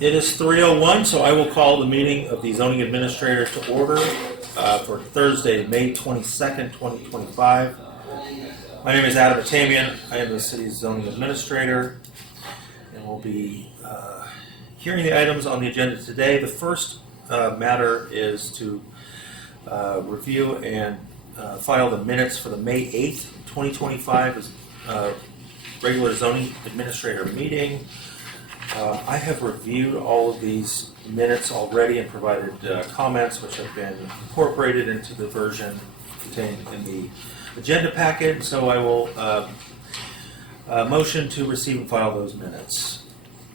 It is 3:01, so I will call the meeting of the zoning administrator to order for Thursday, May 22nd, 2025. My name is Adam Atamian. I am the city's zoning administrator, and we'll be hearing the items on the agenda today. The first matter is to review and file the minutes for the May 8th, 2025 regular zoning administrator meeting. I have reviewed all of these minutes already and provided comments which have been incorporated into the version contained in the agenda packet. So I will motion to receive and file those minutes.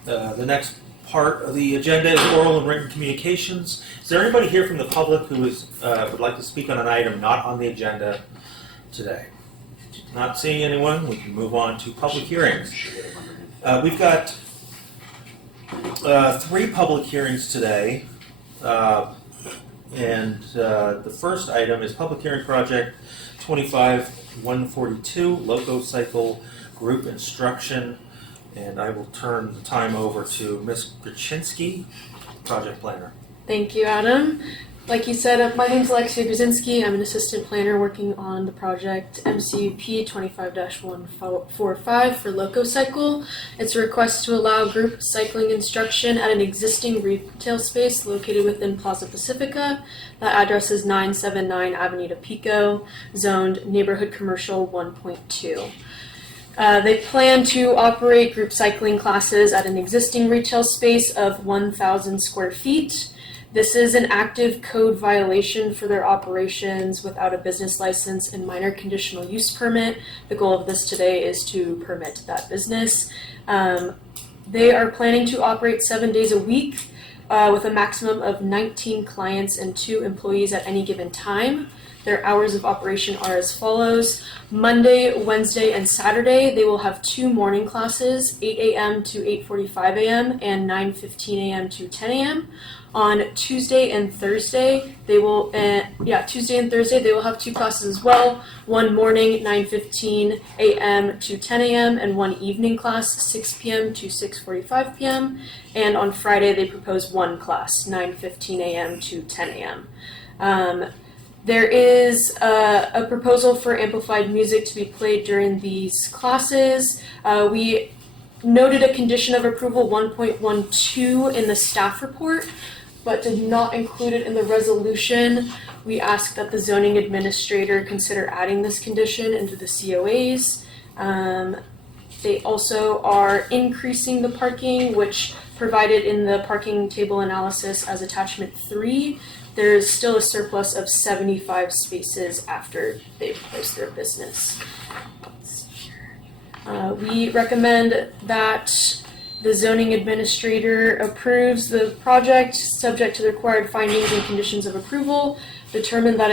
The next part of the agenda is oral and written communications. Is there anybody here from the public who would like to speak on an item not on the agenda today? Not seeing anyone, we can move on to public hearings. We've got 3 public hearings today, and the first item is public hearing project 25-142, Loco Cycle Group Instruction, and I will turn the time over to Ms. Graczynski, project planner. Thank you, Adam. Like you said, my name is Alexia Grzyński. I'm an assistant planner working on the project MCUP 25-145 for Loco Cycle. It's a request to allow group cycling instruction at an existing retail space located within Plaza Pacifica. That address is 979 Avenida Pico, zoned neighborhood commercial 1.2. They plan to operate group cycling classes at an existing retail space of 1,000 square feet. This is an active code violation for their operations without a business license and minor conditional use permit. The goal of this today is to permit that business. They are planning to operate 7 days a week with a maximum of 19 clients and 2 employees at any given time. Their hours of operation are as follows. Monday, Wednesday, and Saturday, they will have 2 morning classes, 8 a.m. to 8:45 a.m. and 9:15 a.m. to 10 a.m. On Tuesday and Thursday, they will have 2 classes as well. 1 morning, 9:15 a.m. to 10 a.m. and 1 evening class, 6 p.m. to 6:45 p.m. And on Friday, they propose 1 class, 9:15 a.m. to 10 a.m. There is a proposal for amplified music to be played during these classes. We noted a condition of approval 1.12 in the staff report, but did not include it in the resolution. We ask that the zoning administrator consider adding this condition into the COAs. They also are increasing the parking, which provided in the parking table analysis as attachment 3. There's still a surplus of 75 spaces after they've placed their business. We recommend that the zoning administrator approves the project subject to the required findings and conditions of approval, determine that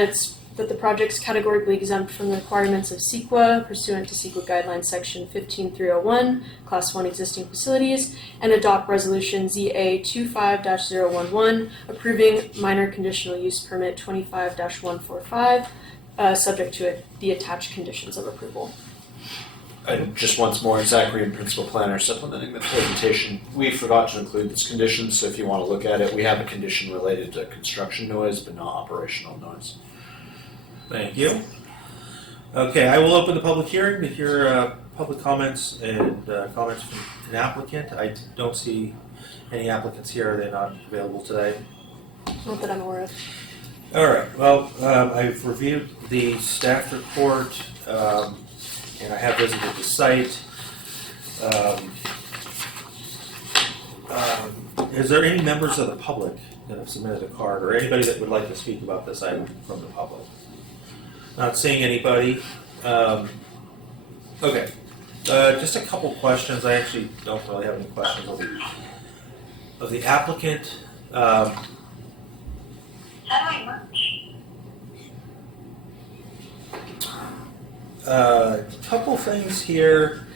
the project's categorically exempt from the requirements of CEQA pursuant to CEQA guidelines section 15301, class 1 existing facilities, and adopt resolution ZA 25-011 approving minor conditional use permit 25-145 subject to the attached conditions of approval. And just once more, Zachary and Principal Planner supplementing the presentation. We forgot to include this condition, so if you want to look at it, we have a condition related to construction noise, but not operational noise. Thank you. Okay, I will open the public hearing to hear public comments and comments from an applicant. I don't see any applicants here. Are they not available today? Not that I'm aware of. All right. Well, I've reviewed the staff report, and I have visited the site. Is there any members of the public that have submitted a card, or anybody that would like to speak about this item from the public? Not seeing anybody. Okay. Just a couple questions. I actually don't really have any questions of the applicant. A couple things here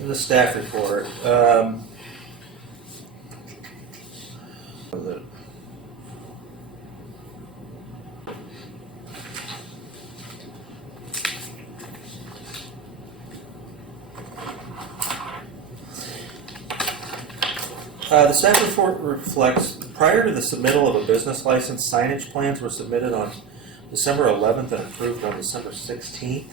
in the staff report. The staff report reflects, prior to the submittal of a business license, signage plans were submitted on December 11th and approved on December 16th.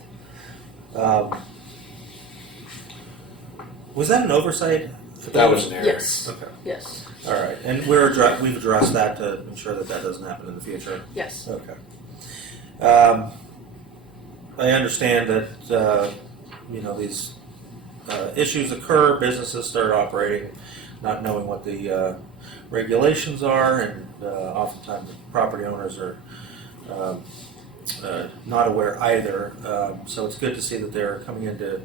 Was that an oversight? That was an error. Yes. Okay. Yes. All right, and we've addressed that to ensure that that doesn't happen in the future. Yes. Okay. I understand that these issues occur. Businesses start operating, not knowing what the regulations are, and oftentimes the property owners are not aware either. So it's good to see that they're coming in to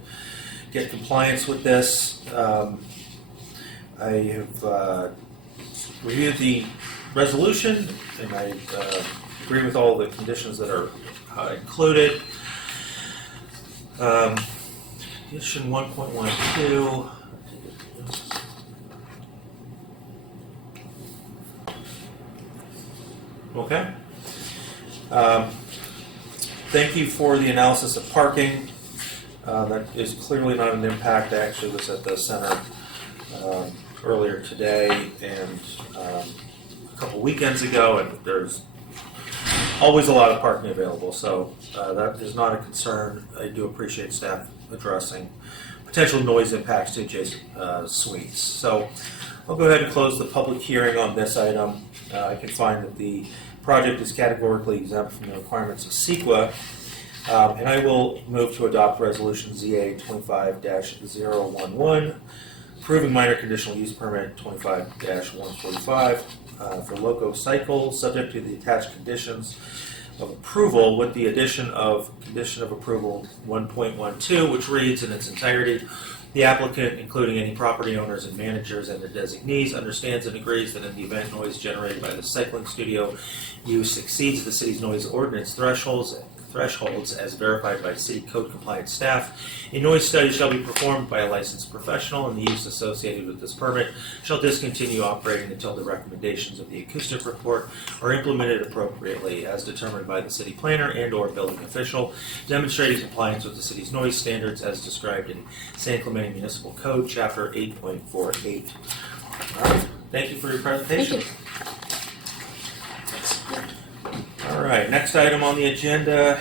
get compliance with this. I have reviewed the resolution, and I agree with all the conditions that are included. Condition 1.12. Okay. Thank you for the analysis of parking. That is clearly not an impact. I actually was at the center earlier today and a couple weekends ago, and there's always a lot of parking available, so that is not a concern. I do appreciate staff addressing potential noise impacts to adjacent suites. So I'll go ahead and close the public hearing on this item. I can find that the project is categorically exempt from the requirements of CEQA, and I will move to adopt Resolution ZA 25-011, approving minor conditional use permit 25-145 for Loco Cycle, subject to the attached conditions of approval, with the addition of condition of approval 1.12, which reads in its entirety: the applicant, including any property owners and managers and their designees, understands and agrees that in the event noise generated by the cycling studio use exceeds the city's noise ordinance thresholds as verified by city code compliance staff, a noise study shall be performed by a licensed professional, and the use associated with this permit shall discontinue operating until the recommendations of the acoustic report are implemented appropriately as determined by the city planner and or building official, demonstrating compliance with the city's noise standards as described in San Clemente Municipal Code, Chapter 8.48. All right. Thank you for your presentation. Thank you. All right, next item on the agenda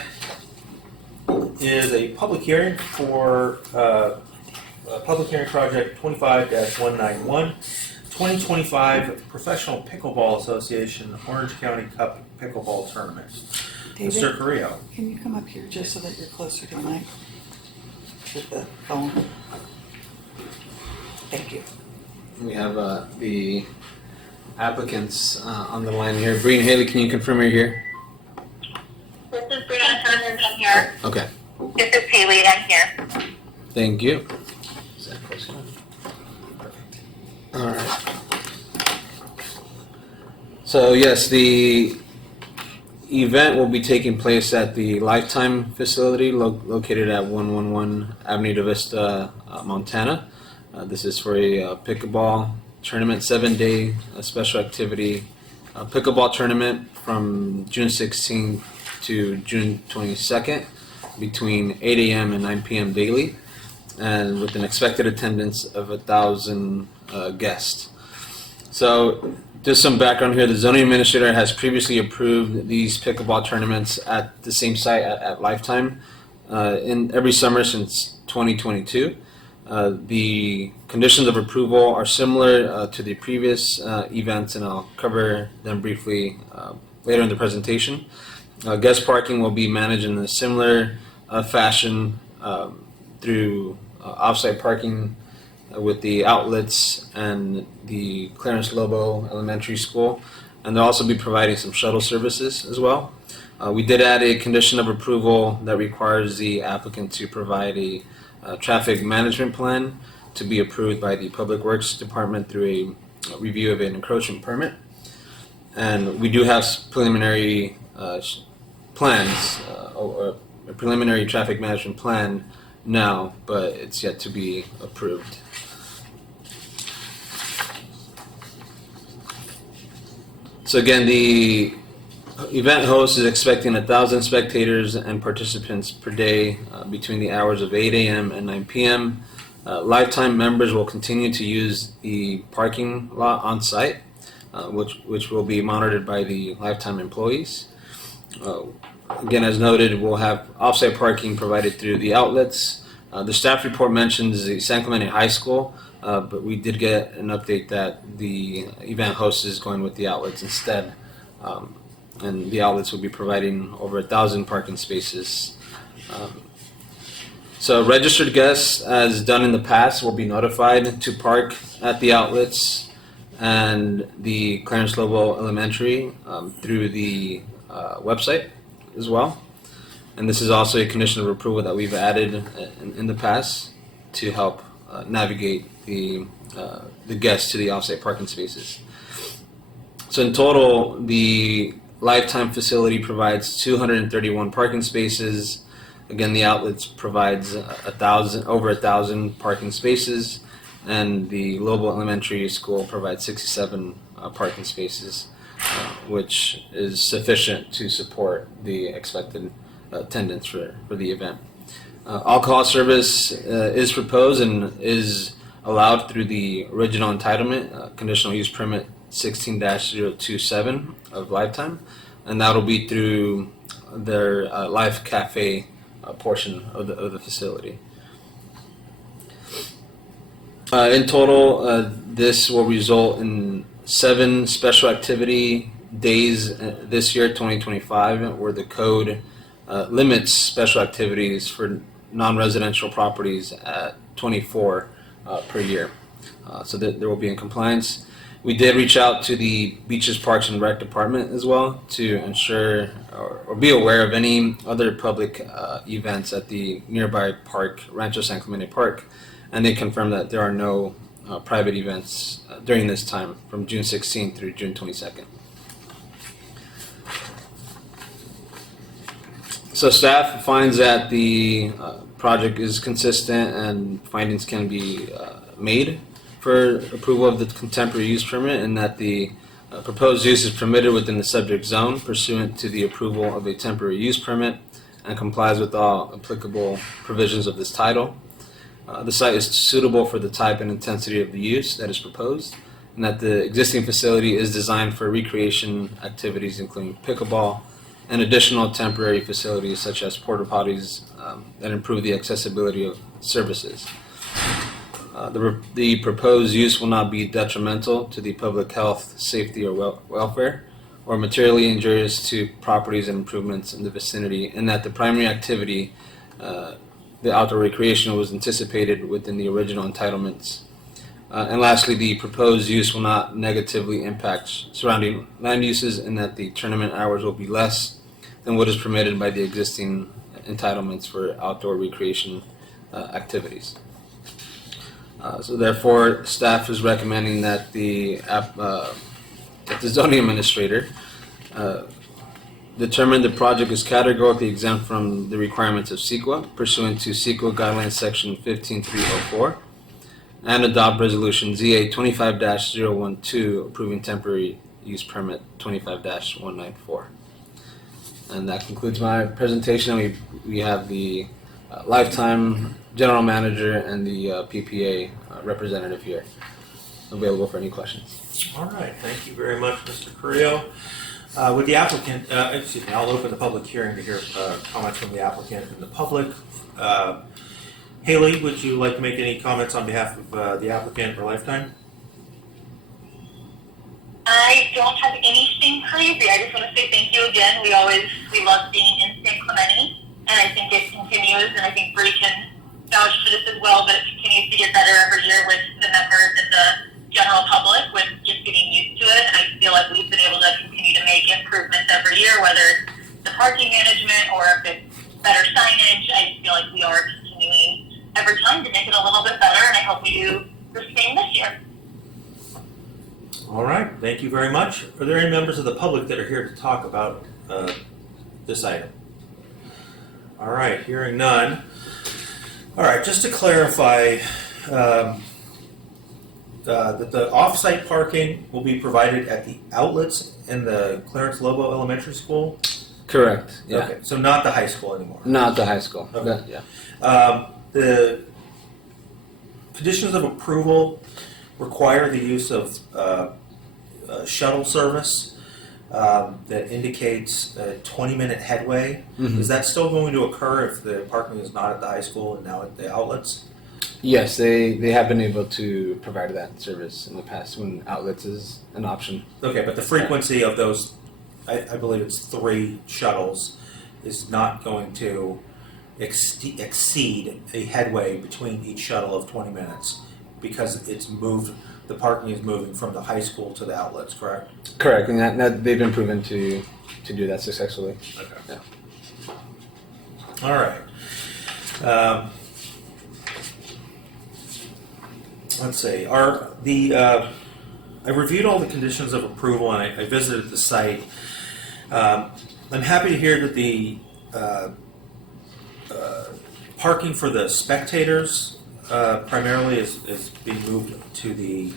is a public hearing for public hearing project 25-191, 2025 Professional Pickleball Association Orange County Cup Pickleball Tournament. David, Mr. Carrillo. can you come up here just so that you're closer to the mic with the phone? Thank you. We have the applicants on the line here. Breen Haley, can you confirm you're here? This is Brianna Turner. I'm here. Okay, This is Haley. I'm here. thank you. Is that close enough? Perfect. All right. So yes, the event will be taking place at the Lifetime facility located at 111 Avenida Vista, Montana. This is for a pickleball tournament, 7-day special activity pickleball tournament from June 16th to June 22nd between 8 a.m. and 9 p.m. daily, and with an expected attendance of 1,000 guests. So just some background here. The zoning administrator has previously approved these pickleball tournaments at the same site at Lifetime in every summer since 2022. The conditions of approval are similar to the previous events, and I'll cover them briefly later in the presentation. Guest parking will be managed in a similar fashion through off-site parking with the outlets and the Clarence Lobo Elementary School, and they'll also be providing some shuttle services as well. We did add a condition of approval that requires the applicant to provide a traffic management plan to be approved by the Public Works Department through a review of an encroachment permit. And we do have preliminary plans, or a preliminary traffic management plan now, but it's yet to be approved. So again, the event host is expecting 1,000 spectators and participants per day between the hours of 8 a.m. and 9 p.m. Lifetime members will continue to use the parking lot on site, which will be monitored by the Lifetime employees. Again, as noted, we'll have off-site parking provided through the outlets. The staff report mentions the San Clemente High School, but we did get an update that the event host is going with the outlets instead. And the outlets will be providing over 1,000 parking spaces. So registered guests, as done in the past, will be notified to park at the outlets and the Clarence Lobo Elementary through the website as well. And this is also a condition of approval that we've added in the past to help navigate the guests to the off-site parking spaces. So in total, the Lifetime facility provides 231 parking spaces. Again, the outlets provides over 1,000 parking spaces, and the Lobo Elementary School provides 67 parking spaces, which is sufficient to support the expected attendance for the event. Alcohol service is proposed and is allowed through the original entitlement, conditional use permit 16-027 of Lifetime, and that'll be through their Life Cafe portion of the facility. In total, this will result in 7 special activity days this year, 2025, where the code limits special activities for non-residential properties at 24 per year. So that there will be in compliance. We did reach out to the Beaches, Parks, and Rec Department as well to ensure or be aware of any other public events at the nearby park, Rancho San Clemente Park, and they confirmed that there are no private events during this time from June 16th through June 22nd. So staff finds that the project is consistent and findings can be made for approval of the contemporary use permit, and that the proposed use is permitted within the subject zone pursuant to the approval of a temporary use permit and complies with all applicable provisions of this title. The site is suitable for the type and intensity of the use that is proposed, and that the existing facility is designed for recreation activities including pickleball and additional temporary facilities such as porta potties that improve the accessibility of services. The proposed use will not be detrimental to the public health, safety, or welfare, or materially injurious to properties and improvements in the vicinity, and that the primary activity, the outdoor recreation, was anticipated within the original entitlements. And lastly, the proposed use will not negatively impact surrounding land uses, and that the tournament hours will be less than what is permitted by the existing entitlements for outdoor recreation activities. So therefore, staff is recommending that the zoning administrator determine the project is categorically exempt from the requirements of CEQA pursuant to CEQA Guidelines Section 15304, and adopt Resolution ZA 25-012 approving temporary use permit 25-194. And that concludes my presentation. We have the Lifetime General Manager and the PPA representative here available for any questions. All right, thank you very much, Mr. Carrillo. Would the applicant, I'll open the public hearing to hear comments from the applicant and the public. Haley, would you like to make any comments on behalf of the applicant or Lifetime? I don't have anything crazy. I just want to say thank you again. We love being in San Clemente, and I think it continues, and I think Bree can vouch for this as well, but it continues to get better every year with the members and the general public with just getting used to it. And I feel like we've been able to continue to make improvements every year, whether it's the parking management or if it's better signage. I feel like we are continuing every time to make it a little bit better, and I hope we do the same this year. All right, thank you very much. Are there any members of the public that are here to talk about this item? All right, hearing none. All right, just to clarify, that the off-site parking will be provided at the outlets in the Clarence Lobo Elementary School? Correct. Yeah. Okay, so not the high school anymore? Not the high school. Okay. Yeah. conditions of approval require the use of shuttle service that indicates a 20-minute headway. Mhm. Is that still going to occur if the parking is not at the high school and now at the outlets? Yes, they have been able to provide that service in the past when outlets is an option. Okay, but the frequency of those, I believe it's 3 shuttles, is not going to exceed a headway between each shuttle of 20 minutes because it's moved. The parking is moving from the high school to the outlets, correct? Correct, and that they've been proven to do that successfully. Okay. Yeah. All right. Let's see. I reviewed all the conditions of approval and I visited the site. I'm happy to hear that the parking for the spectators primarily is being moved to the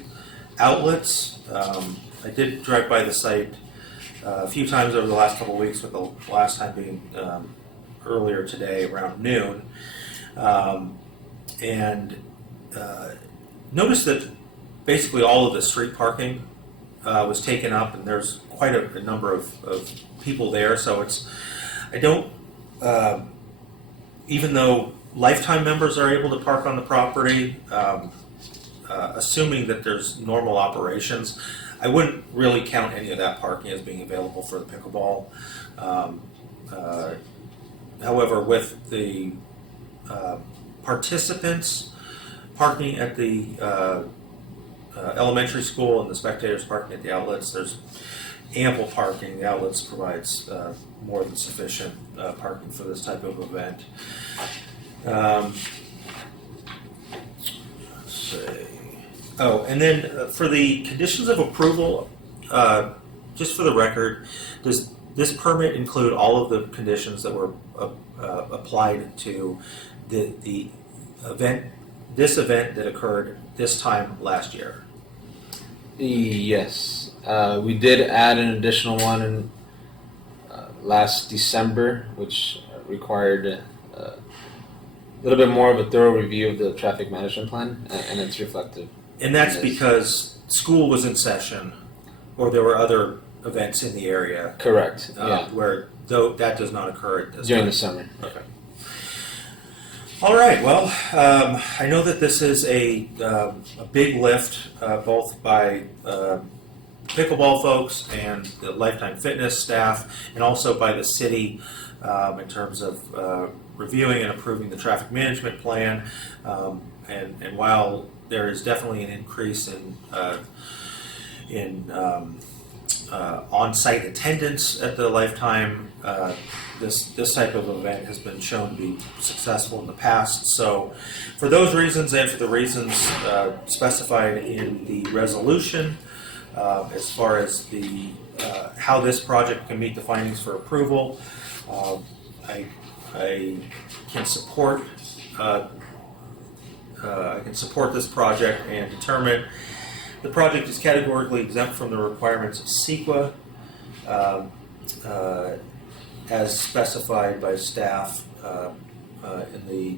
outlets. I did drive by the site a few times over the last couple of weeks, with the last time being earlier today around noon. And noticed that basically all of the street parking was taken up, and there's quite a number of people there. So I don't, even though lifetime members are able to park on the property, assuming that there's normal operations, I wouldn't really count any of that parking as being available for the pickleball. However, with the participants parking at the elementary school and the spectators parking at the outlets, there's ample parking. The outlets provides more than sufficient parking for this type of event. Let's see. Oh, and then for the conditions of approval, just for the record, does this permit include all of the conditions that were applied to the event, this event that occurred this time last year? Yes, we did add an additional one in last December, which required a little bit more of a thorough review of the traffic management plan, and it's reflective. And that's Yes. because school was in session, or there were other events in the area Correct. Yeah, where though that does not occur at this during time. the summer. Okay. All right. Well, I know that this is a big lift, both by pickleball folks and the Lifetime Fitness staff, and also by the city in terms of reviewing and approving the traffic management plan. And while there is definitely an increase in on-site attendance at the Lifetime, this type of event has been shown to be successful in the past. So for those reasons and for the reasons specified in the resolution, as far as the how this project can meet the findings for approval, I can support this project and determine the project is categorically exempt from the requirements of CEQA as specified by staff in the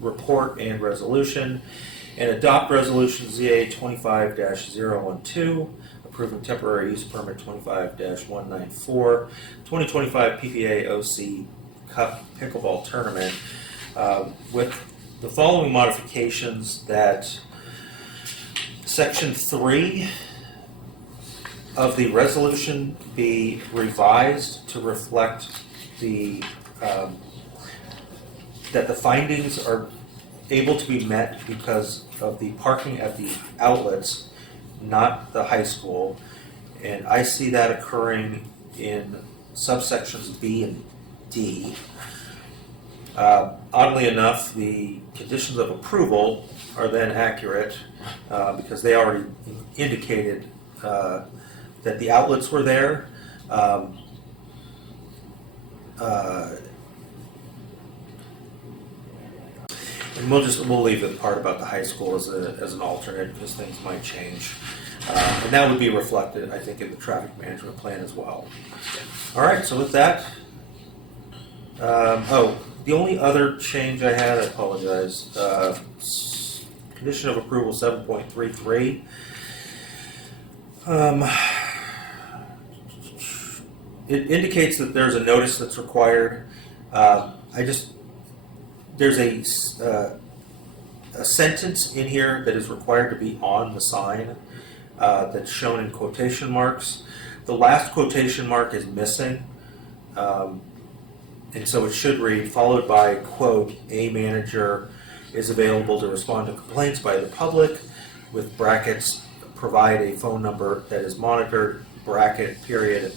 report and resolution, and adopt resolution ZA 25-012, approving temporary use permit 25-194, 2025 PPA OC Cup Pickleball Tournament with the following modifications: that Section 3 of the resolution be revised to reflect that the findings are able to be met because of the parking at the outlets, not the high school. And I see that occurring in subsections B and D. Oddly enough, the conditions of approval are then accurate because they already indicated that the outlets were there. And we'll leave the part about the high school as an alternate because things might change. And that would be reflected, I think, in the traffic management plan as well. All right, so with that, The only other change I had, I apologize, condition of approval 7.33. It indicates that there's a notice that's required. There's a sentence in here that is required to be on the sign that's shown in quotation marks. The last quotation mark is missing. And so it should read, followed by, quote, a manager is available to respond to complaints by the public, with brackets, provide a phone number that is monitored, bracket, period,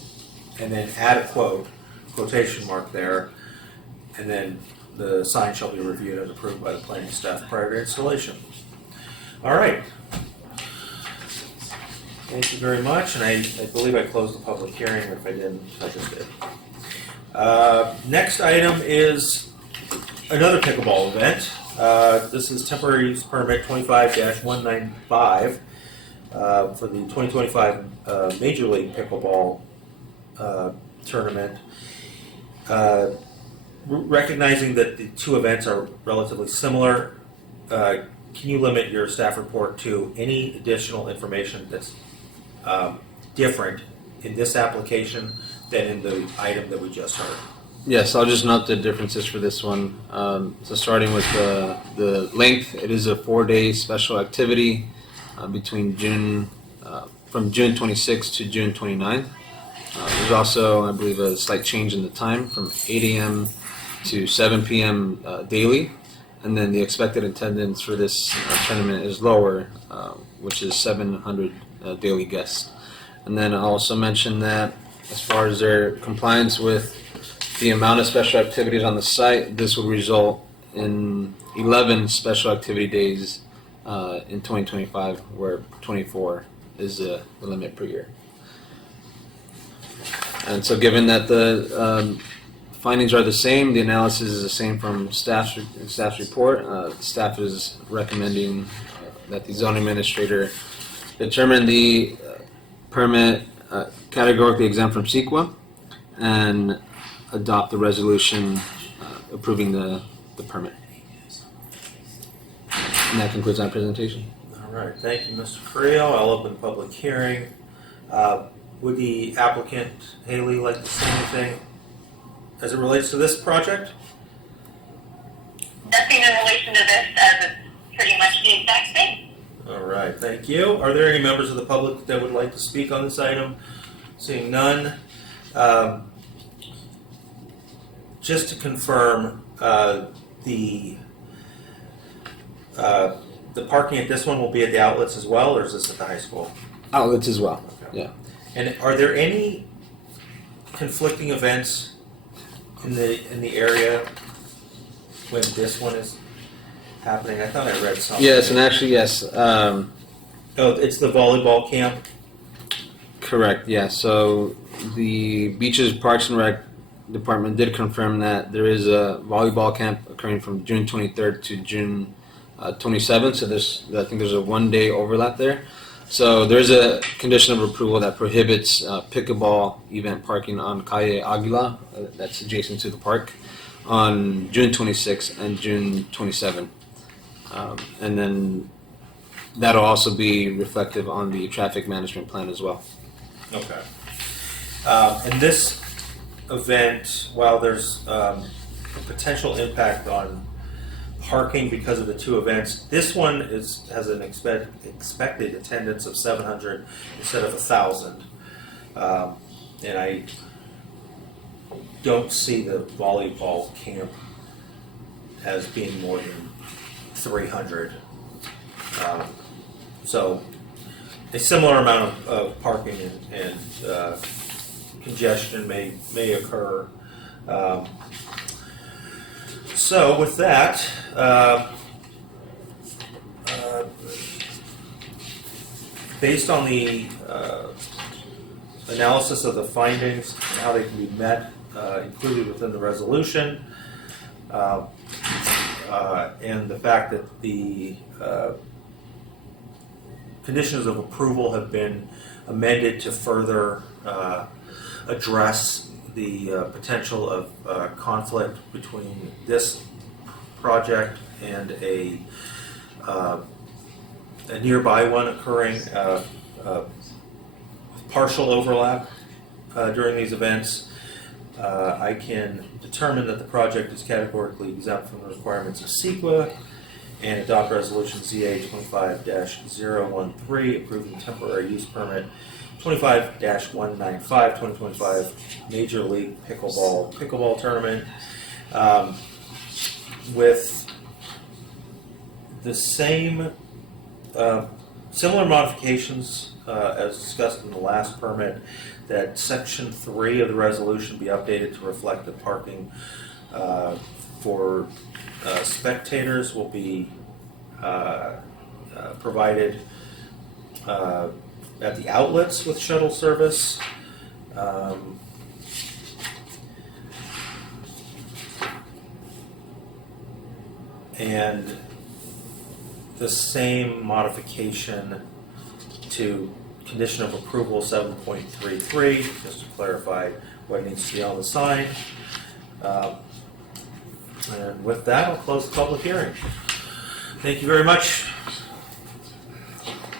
and then add a quote, quotation mark there, and then the sign shall be reviewed and approved by the planning staff prior to installation. All right. Thank you very much, and I believe I closed the public hearing, or if I didn't, I just did. Next item is another pickleball event. This is temporary use permit 25-195 for the 2025 Major League Pickleball tournament. Recognizing that the two events are relatively similar, can you limit your staff report to any additional information that's different in this application than in the item that we just heard? Yes, I'll just note the differences for this one. So starting with the length, it is a 4-day special activity between from June 26th to June 29th. There's also, I believe, a slight change in the time from 8 a.m. to 7 p.m. Daily. And then the expected attendance for this tournament is lower, which is 700 daily guests. And then I'll also mention that as far as their compliance with the amount of special activities on the site, this will result in 11 special activity days in 2025, where 24 is the limit per year. And so given that the findings are the same, the analysis is the same from staff's report, staff is recommending that the zoning administrator determine the permit categorically exempt from CEQA and adopt the resolution approving the permit. And that concludes my presentation. All right, thank you, Mr. Carrillo. I'll open the public hearing. Would the applicant, Haley, like to say anything as it relates to this project? Nothing in relation to this, as it's pretty much the exact same. All right, thank you. Are there any members of the public that would like to speak on this item? Seeing none. Just to confirm, the parking at this one will be at the outlets as well, or is this at the high school? Outlets as well. Okay. Yeah. And are there any conflicting events in the area when this one is happening? I thought I read something. Yes, and actually, yes. Oh, it's the volleyball camp? Correct, yeah. So the Beaches Parks and Rec Department did confirm that there is a volleyball camp occurring from June 23rd to June 27th. So I think there's a 1-day overlap there. So there's a condition of approval that prohibits pickleball event parking on Calle Aguila, that's adjacent to the park, on June 26th and June 27th. And then that'll also be reflective on the traffic management plan as well. Okay. And this event, while there's a potential impact on parking because of the two events, this one has an expected attendance of 700 instead of 1,000. And I don't see the volleyball camp as being more than 300. So a similar amount of parking and congestion may occur. So with that, based on the analysis of the findings and how they can be met, included within the resolution, and the fact that the conditions of approval have been amended to further address the potential of conflict between this project and a nearby one occurring, partial overlap during these events. I can determine that the project is categorically exempt from the requirements of CEQA and adopt resolution ZA 25-013 approving temporary use permit 25-195 2025 Major League Pickleball Tournament with the same similar modifications as discussed in the last permit, that section 3 of the resolution be updated to reflect that parking for spectators will be provided at the outlets with shuttle service. And the same modification to condition of approval 7.33, just to clarify what needs to be on the sign. And with that, I'll close the public hearing. Thank you very much.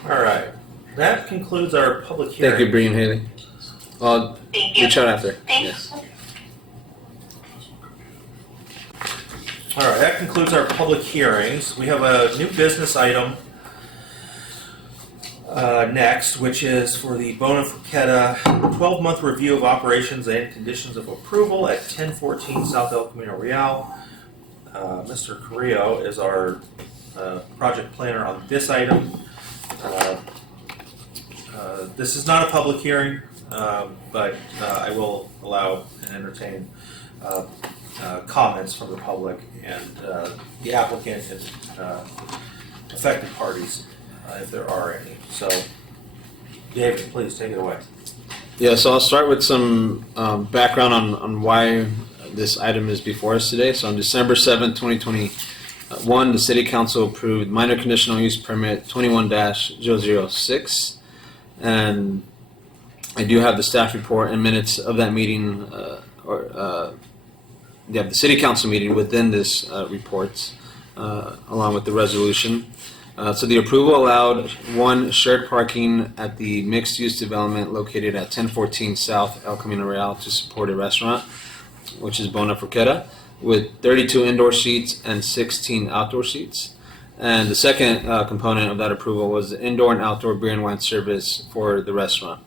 All right, that concludes our public hearing. Thank you, Bree and Haley. I'll Thank you. reach out after. Thanks. All right, that concludes our public hearings. We have a new business item next, which is for the Bona Forqueta 12-month review of operations and conditions of approval at 1014 South El Camino Real. Mr. Carrillo is our project planner on this item. This is not a public hearing, but I will allow and entertain comments from the public and the applicant and affected parties, if there are any. So, David, please take it away. Yeah, so I'll start with some background on why this item is before us today. So on December 7th, 2021, the City Council approved minor conditional use permit 21-006. And I do have the staff report and minutes of that meeting, the City Council meeting within this reports, along with the resolution. So the approval allowed one shared parking at the mixed-use development located at 1014 South El Camino Real to support a restaurant, which is Bona Forqueta, with 32 indoor seats and 16 outdoor seats. And the second component of that approval was the indoor and outdoor beer and wine service for the restaurant.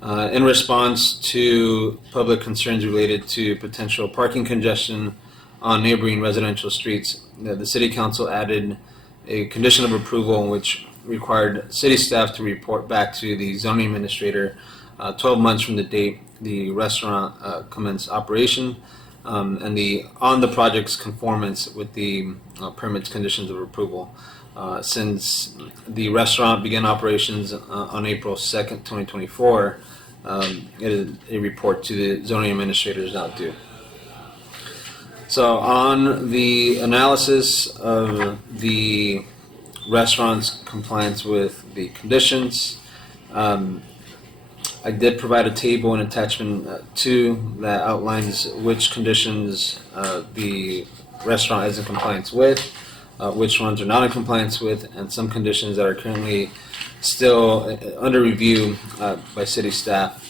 In response to public concerns related to potential parking congestion on neighboring residential streets, the City Council added a condition of approval which required city staff to report back to the zoning administrator 12 months from the date the restaurant commenced operation, and on the project's conformance with the permit's conditions of approval. Since the restaurant began operations on April 2nd, 2024, a report to the zoning administrator is now due. So on the analysis of the restaurant's compliance with the conditions, I did provide a table and attachment 2 that outlines which conditions the restaurant is in compliance with, which ones are not in compliance with, and some conditions that are currently still under review by city staff.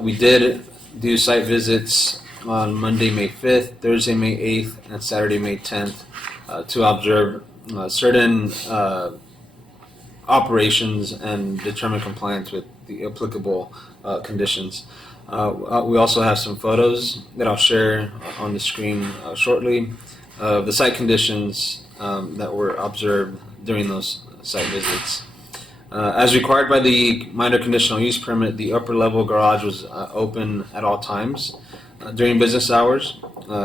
We did do site visits on Monday, May 5th, Thursday, May 8th, and Saturday, May 10th to observe certain operations and determine compliance with the applicable conditions. We also have some photos that I'll share on the screen shortly of the site conditions that were observed during those site visits. As required by the minor conditional use permit, the upper level garage was open at all times. During business hours,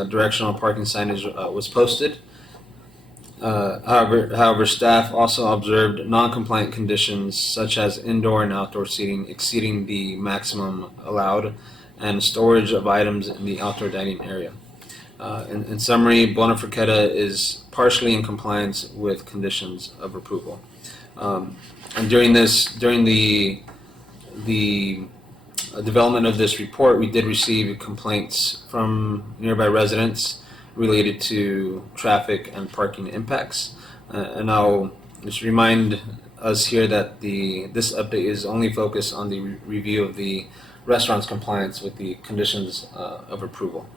directional parking signage was posted. However, staff also observed non-compliant conditions such as indoor and outdoor seating exceeding the maximum allowed and storage of items in the outdoor dining area. In summary, Bona Forqueta is partially in compliance with conditions of approval. And during the development of this report, we did receive complaints from nearby residents related to traffic and parking impacts. And I'll just remind us here that this update is only focused on the review of the restaurant's compliance with the conditions of approval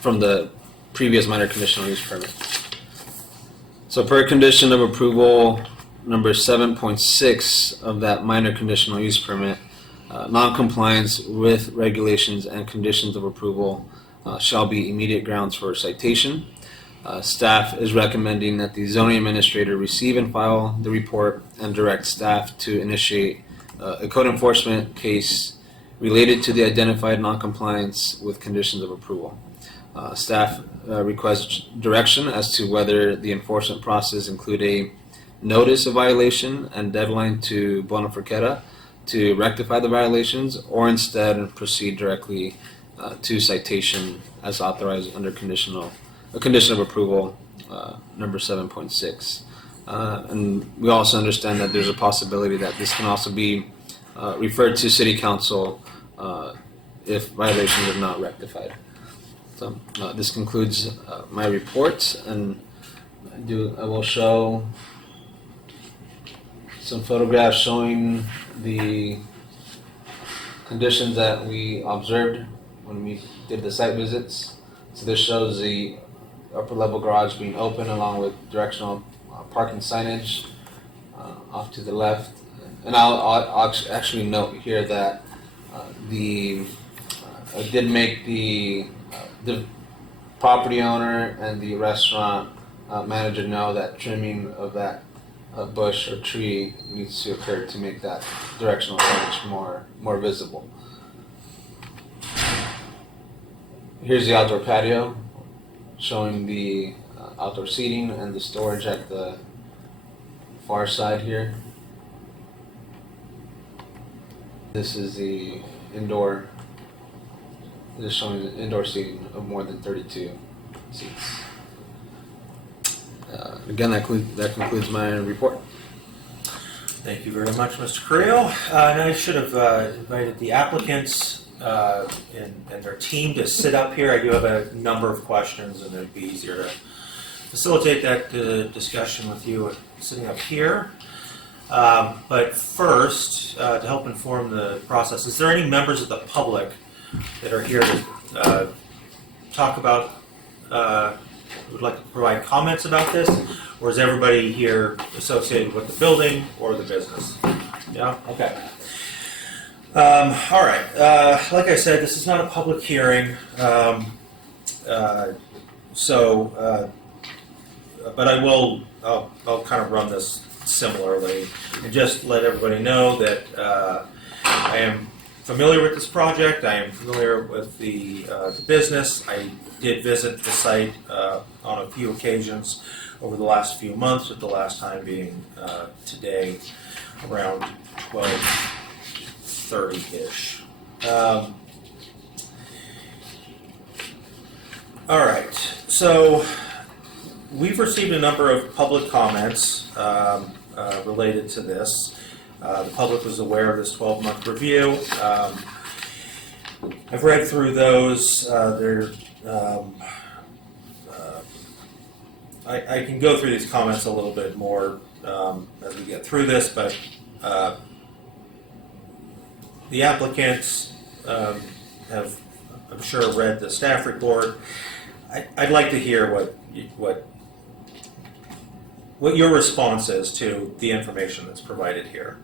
from the previous minor conditional use permit. So per condition of approval number 7.6 of that minor conditional use permit, non-compliance with regulations and conditions of approval shall be immediate grounds for citation. Staff is recommending that the zoning administrator receive and file the report and direct staff to initiate a code enforcement case related to the identified non-compliance with conditions of approval. Staff requests direction as to whether the enforcement process include a notice of violation and deadline to bona forqueta to rectify the violations, or instead proceed directly to citation as authorized under a condition of approval number 7.6. And we also understand that there's a possibility that this can also be referred to City Council if violations are not rectified. So this concludes my report, and I will show some photographs showing the conditions that we observed when we did the site visits. So this shows the upper level garage being open along with directional parking signage off to the left. And I'll actually note here that I did make the property owner and the restaurant manager know that trimming of that bush or tree needs to occur to make that directional signage more visible. Here's the outdoor patio showing the outdoor seating and the storage at the far side here. This is the indoor. This is showing the indoor seating of more than 32 seats. Again, that concludes my report. Thank you very much, Mr. Carrillo. And I should have invited the applicants and their team to sit up here. I do have a number of questions, and it'd be easier to facilitate that discussion with you sitting up here. But first, to help inform the process, is there any members of the public that are here to talk about, would like to provide comments about this, or is everybody here associated with the building or the business? Yeah? Okay. All right. Like I said, this is not a public hearing, but I'll kind of run this similarly and just let everybody know that I am familiar with this project. I am familiar with the business. I did visit the site on a few occasions over the last few months, with the last time being today around 12:30-ish. All right, so we've received a number of public comments related to this. The public was aware of this 12-month review. I've read through those. I can go through these comments a little bit more as we get through this, but the applicants have, I'm sure, read the staff report. I'd like to hear what your response is to the information that's provided here.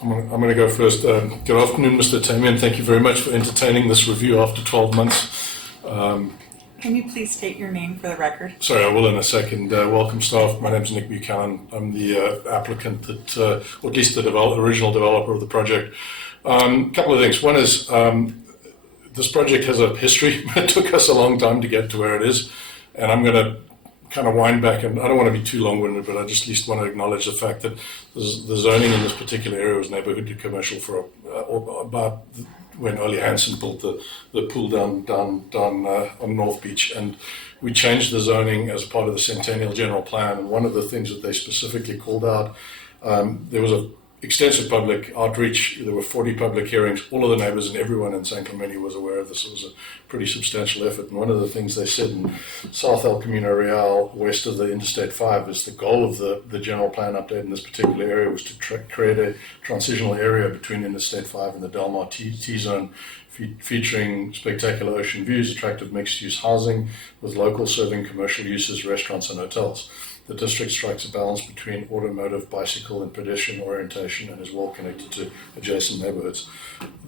I'm going to go first. Good afternoon, Mr. Tamian. Thank you very much for entertaining this review after 12 months. Can you please state your name for the record? Sorry, I will in a second. Welcome, staff. My name is Nick Buchanan. I'm the applicant, or at least the original developer of the project. A couple of things. One is this project has a history. It took us a long time to get to where it is, and I'm going to kind of wind back, and I don't want to be too long-winded, but I just at least want to acknowledge the fact that the zoning in this particular area was neighborhood to commercial for about when Ole Hansen built the pool down on North Beach, and we changed the zoning as part of the Centennial General Plan. And one of the things that they specifically called out, there was extensive public outreach. There were 40 public hearings. All of the neighbors and everyone in San Clemente was aware of this. It was a pretty substantial effort. And one of the things they said in South El Camino Real, west of the Interstate 5, is the goal of the general plan update in this particular area was to create a transitional area between Interstate 5 and the Del Mar T-zone, featuring spectacular ocean views, attractive mixed-use housing with local serving commercial uses, restaurants and hotels. The district strikes a balance between automotive, bicycle, and pedestrian orientation and is well connected to adjacent neighborhoods.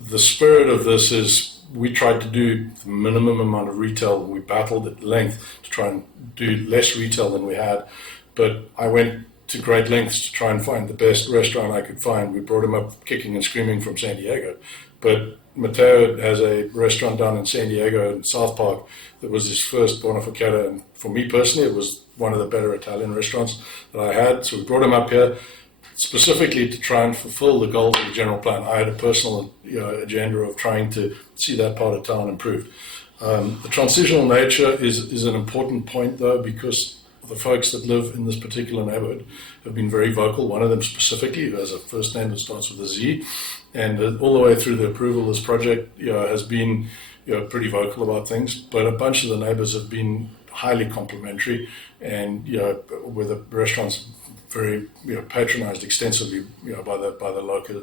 The spirit of this is we tried to do the minimum amount of retail. We battled at length to try and do less retail than we had, but I went to great lengths to try and find the best restaurant I could find. We brought him up kicking and screaming from San Diego, but Mateo has a restaurant down in San Diego in South Park that was his first bona fide, and for me personally, it was one of the better Italian restaurants that I had. So we brought him up here specifically to try and fulfill the goals of the general plan. I had a personal agenda of trying to see that part of town improved. The transitional nature is an important point, though, because the folks that live in this particular neighborhood have been very vocal. One of them specifically, who has a first name that starts with a Z, and all the way through the approval of this project, has been pretty vocal about things. But a bunch of the neighbors have been highly complimentary, and where the restaurants very patronized extensively by the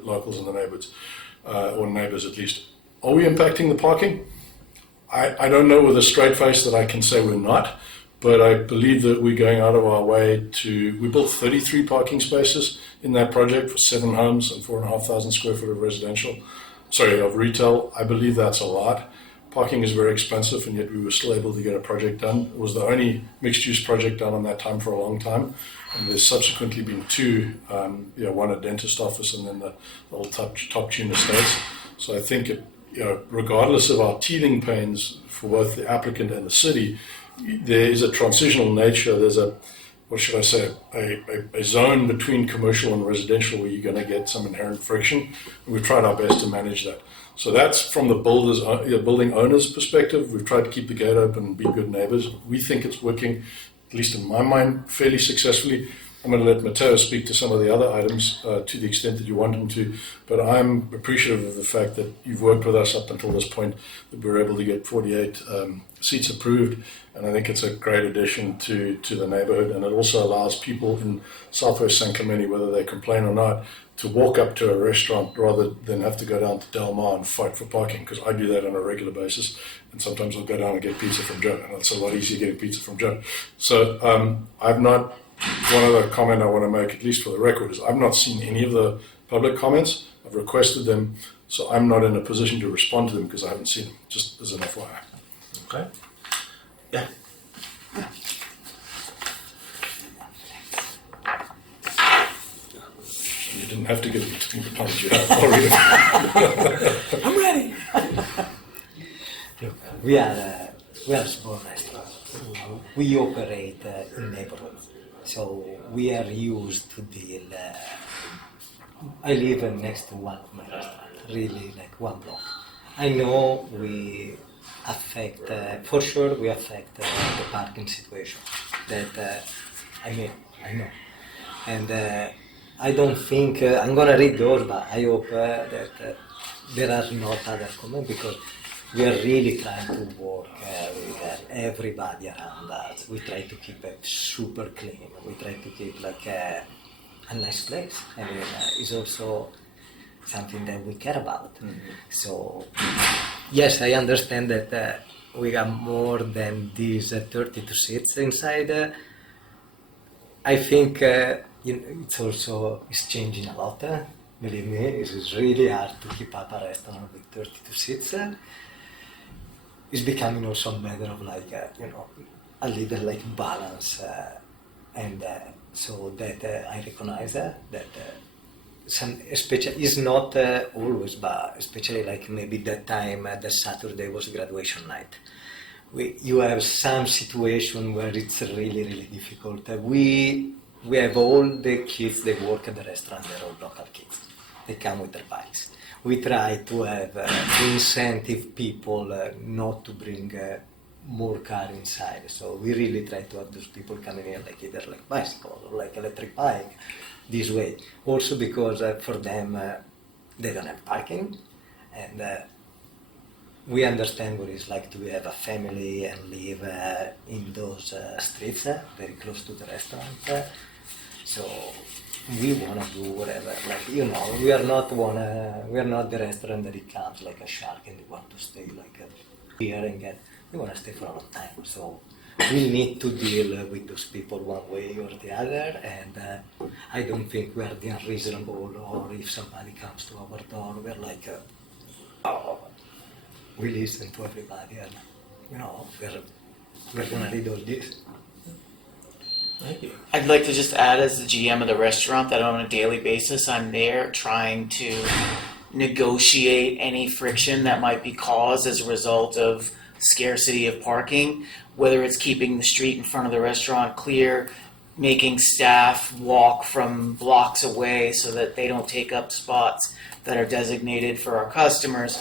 locals and the neighbors, or neighbors at least. Are we impacting the parking? I don't know with a straight face that I can say we're not, but I believe that we're going out of our way we built 33 parking spaces in that project for 7 homes and 4,500 square foot of retail. I believe that's a lot. Parking is very expensive, and yet we were still able to get a project done. It was the only mixed-use project done on that time for a long time, and there's subsequently been 2, one at dentist office and then the old Top Tune Estates. So I think, regardless of our teething pains for both the applicant and the city, there is a transitional nature. There's a zone between commercial and residential where you're going to get some inherent friction, and we've tried our best to manage that. So that's from the building owner's perspective. We've tried to keep the gate open and be good neighbors. We think it's working, at least in my mind, fairly successfully. I'm going to let Mateo speak to some of the other items to the extent that you want him to, but I'm appreciative of the fact that you've worked with us up until this point, that we were able to get 48 seats approved, and I think it's a great addition to the neighborhood, and it also allows people in Southwest San Clemente, whether they complain or not, to walk up to a restaurant rather than have to go down to Del Mar and fight for parking, because I do that on a regular basis, and sometimes I'll go down and get pizza from Joe, and it's a lot easier getting pizza from Joe. So one other comment I want to make, at least for the record, is I've not seen any of the public comments. I've requested them, so I'm not in a position to respond to them because I haven't seen them, just as an FYI. Okay. Yeah. You didn't have to give me to me the times you have already. I'm ready. We are a small restaurant. We operate in neighborhoods, so we are used to deal. I live next to one of my restaurants, really like one block. I know we affect, for sure, we affect the parking situation. That I know, and I don't think I'm gonna read those, but I hope that there are not other comments because we are really trying to work with everybody around us. We try to keep it super clean. We try to keep like a nice place. I mean, it's also something that we care about. Mm-hmm. So, yes, I understand that we got more than these 32 seats inside. I think it's changing a lot. Believe me, it's really hard to keep up a restaurant with 32 seats. It's becoming also a matter of a little like balance, and so that I recognize that some, especially is not always, but especially like maybe that time the Saturday was graduation night. You have some situation where it's really, really difficult. We have all the kids that work at the restaurant, they're all local kids. They come with their bikes. We try to have incentive people not to bring more car inside. So we really try to have those people coming in like either like bicycle or like electric bike, this way. Also because for them, they don't have parking, and we understand what it's like to have a family and live in those streets very close to the restaurant. So we want to do whatever, like, you know, we are not the restaurant that it comes like a shark and they want to stay like here and get, we want to stay for a long time. So we need to deal with those people one way or the other, and I don't think we are the unreasonable, or if somebody comes to our door, we're like, oh, we listen to everybody, and you know, we're gonna read all this. Thank you. I'd like to just add, as the GM of the restaurant, that on a daily basis I'm there trying to negotiate any friction that might be caused as a result of scarcity of parking, whether it's keeping the street in front of the restaurant clear, making staff walk from blocks away so that they don't take up spots that are designated for our customers.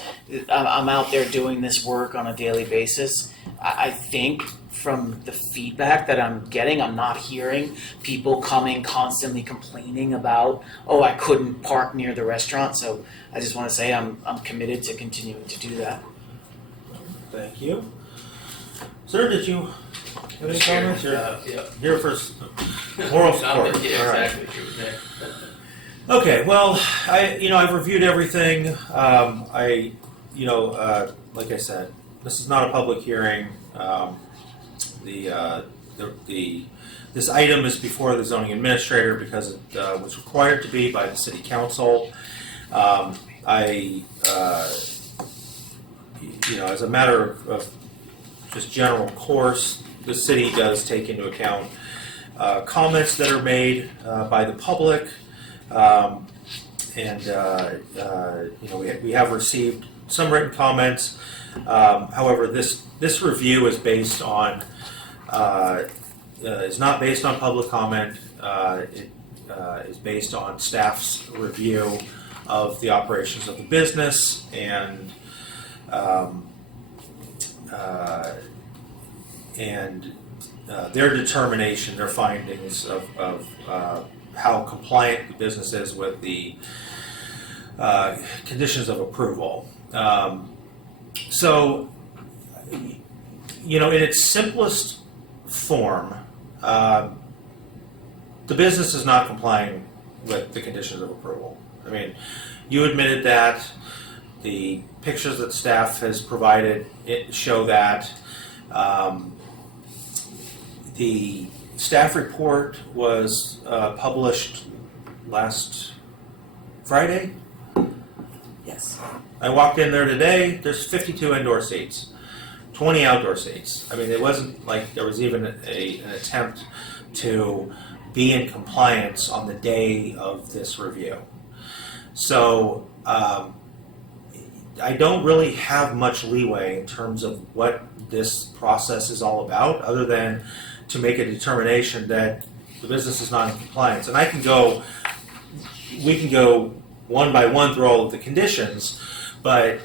I'm out there doing this work on a daily basis. I think from the feedback that I'm getting, I'm not hearing people coming constantly complaining about, oh, I couldn't park near the restaurant. So I just want to say I'm committed to continuing to do that. Thank you. Sir, did you have any comments? You're here first. Moral support. All right. Okay, well, I've reviewed everything. Like I said, this is not a public hearing. This item is before the zoning administrator because it was required to be by the city council. As a matter of just general course, the city does take into account comments that are made by the public. We have received some written comments. However, this review is based on is not based on public comment. It is based on staff's review of the operations of the business and their determination, their findings of how compliant the business is with the conditions of approval. In its simplest form, the business is not complying with the conditions of approval. I mean, you admitted that. The pictures that staff has provided show that. The staff report was published last Friday. Yes. I walked in there today, there's 52 indoor seats, 20 outdoor seats. I mean, it wasn't like there was even an attempt to be in compliance on the day of this review. So I don't really have much leeway in terms of what this process is all about, other than to make a determination that the business is not in compliance. And we can go one by one through all of the conditions, but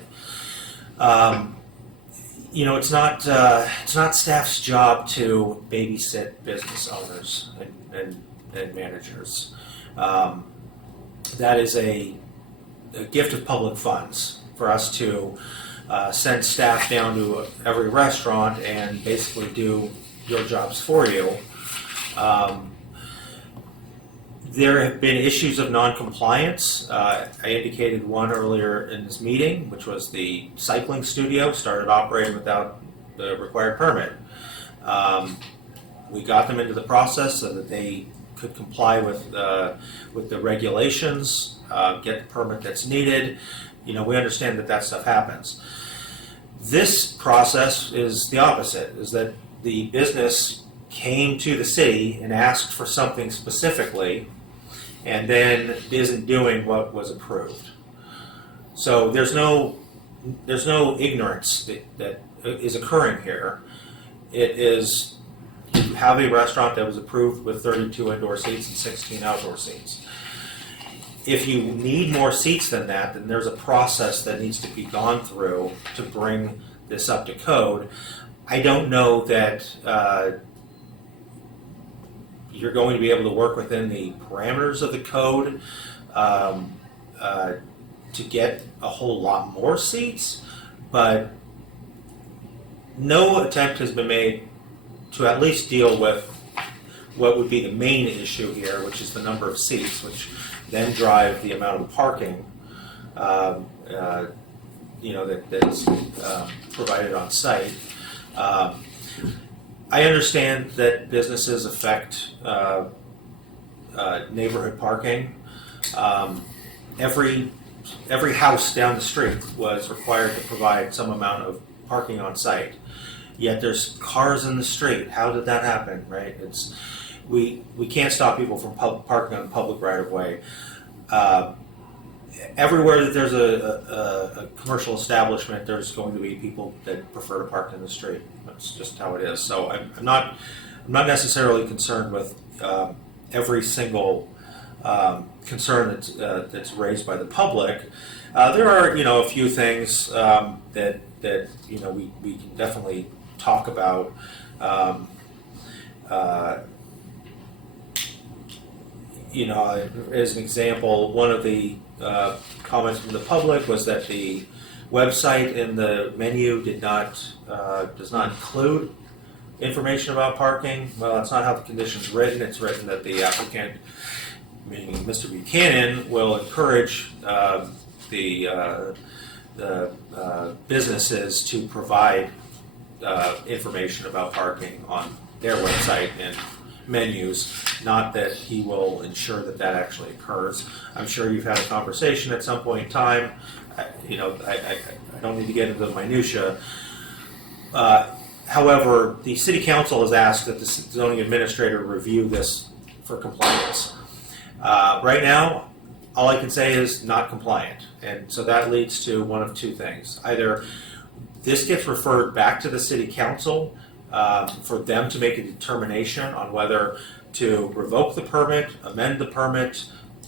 it's not staff's job to babysit business owners and managers. That is a gift of public funds for us to send staff down to every restaurant and basically do your jobs for you. There have been issues of non-compliance. I indicated one earlier in this meeting, which was the cycling studio started operating without the required permit. We got them into the process so that they could comply with the regulations, get the permit that's needed. We understand that stuff happens. This process is the opposite, is that the business came to the city and asked for something specifically, and then isn't doing what was approved. So there's no ignorance that is occurring here. It is, you have a restaurant that was approved with 32 indoor seats and 16 outdoor seats. If you need more seats than that, then there's a process that needs to be gone through to bring this up to code. I don't know that you're going to be able to work within the parameters of the code to get a whole lot more seats, but no attempt has been made to at least deal with what would be the main issue here, which is the number of seats, which then drive the amount of parking that is provided on site. I understand that businesses affect neighborhood parking. Every house down the street was required to provide some amount of parking on site. Yet there's cars in the street. How did that happen, right? We can't stop people from parking on the public right of way. Everywhere that there's a commercial establishment, there's going to be people that prefer to park in the street. That's just how it is. So I'm not necessarily concerned with every single concern that's raised by the public. There are a few things that we can definitely talk about. As an example, one of the comments from the public was that the website in the menu does not include information about parking. Well, that's not how the condition's written. It's written that the applicant, meaning Mr. Buchanan, will encourage the businesses to provide information about parking on their website and menus, not that he will ensure that that actually occurs. I'm sure you've had a conversation at some point in time. I don't need to get into the minutia. However, the city council has asked that the zoning administrator review this for compliance. Right now, all I can say is not compliant, and so that leads to one of two things. Either this gets referred back to the city council for them to make a determination on whether to revoke the permit, amend the permit,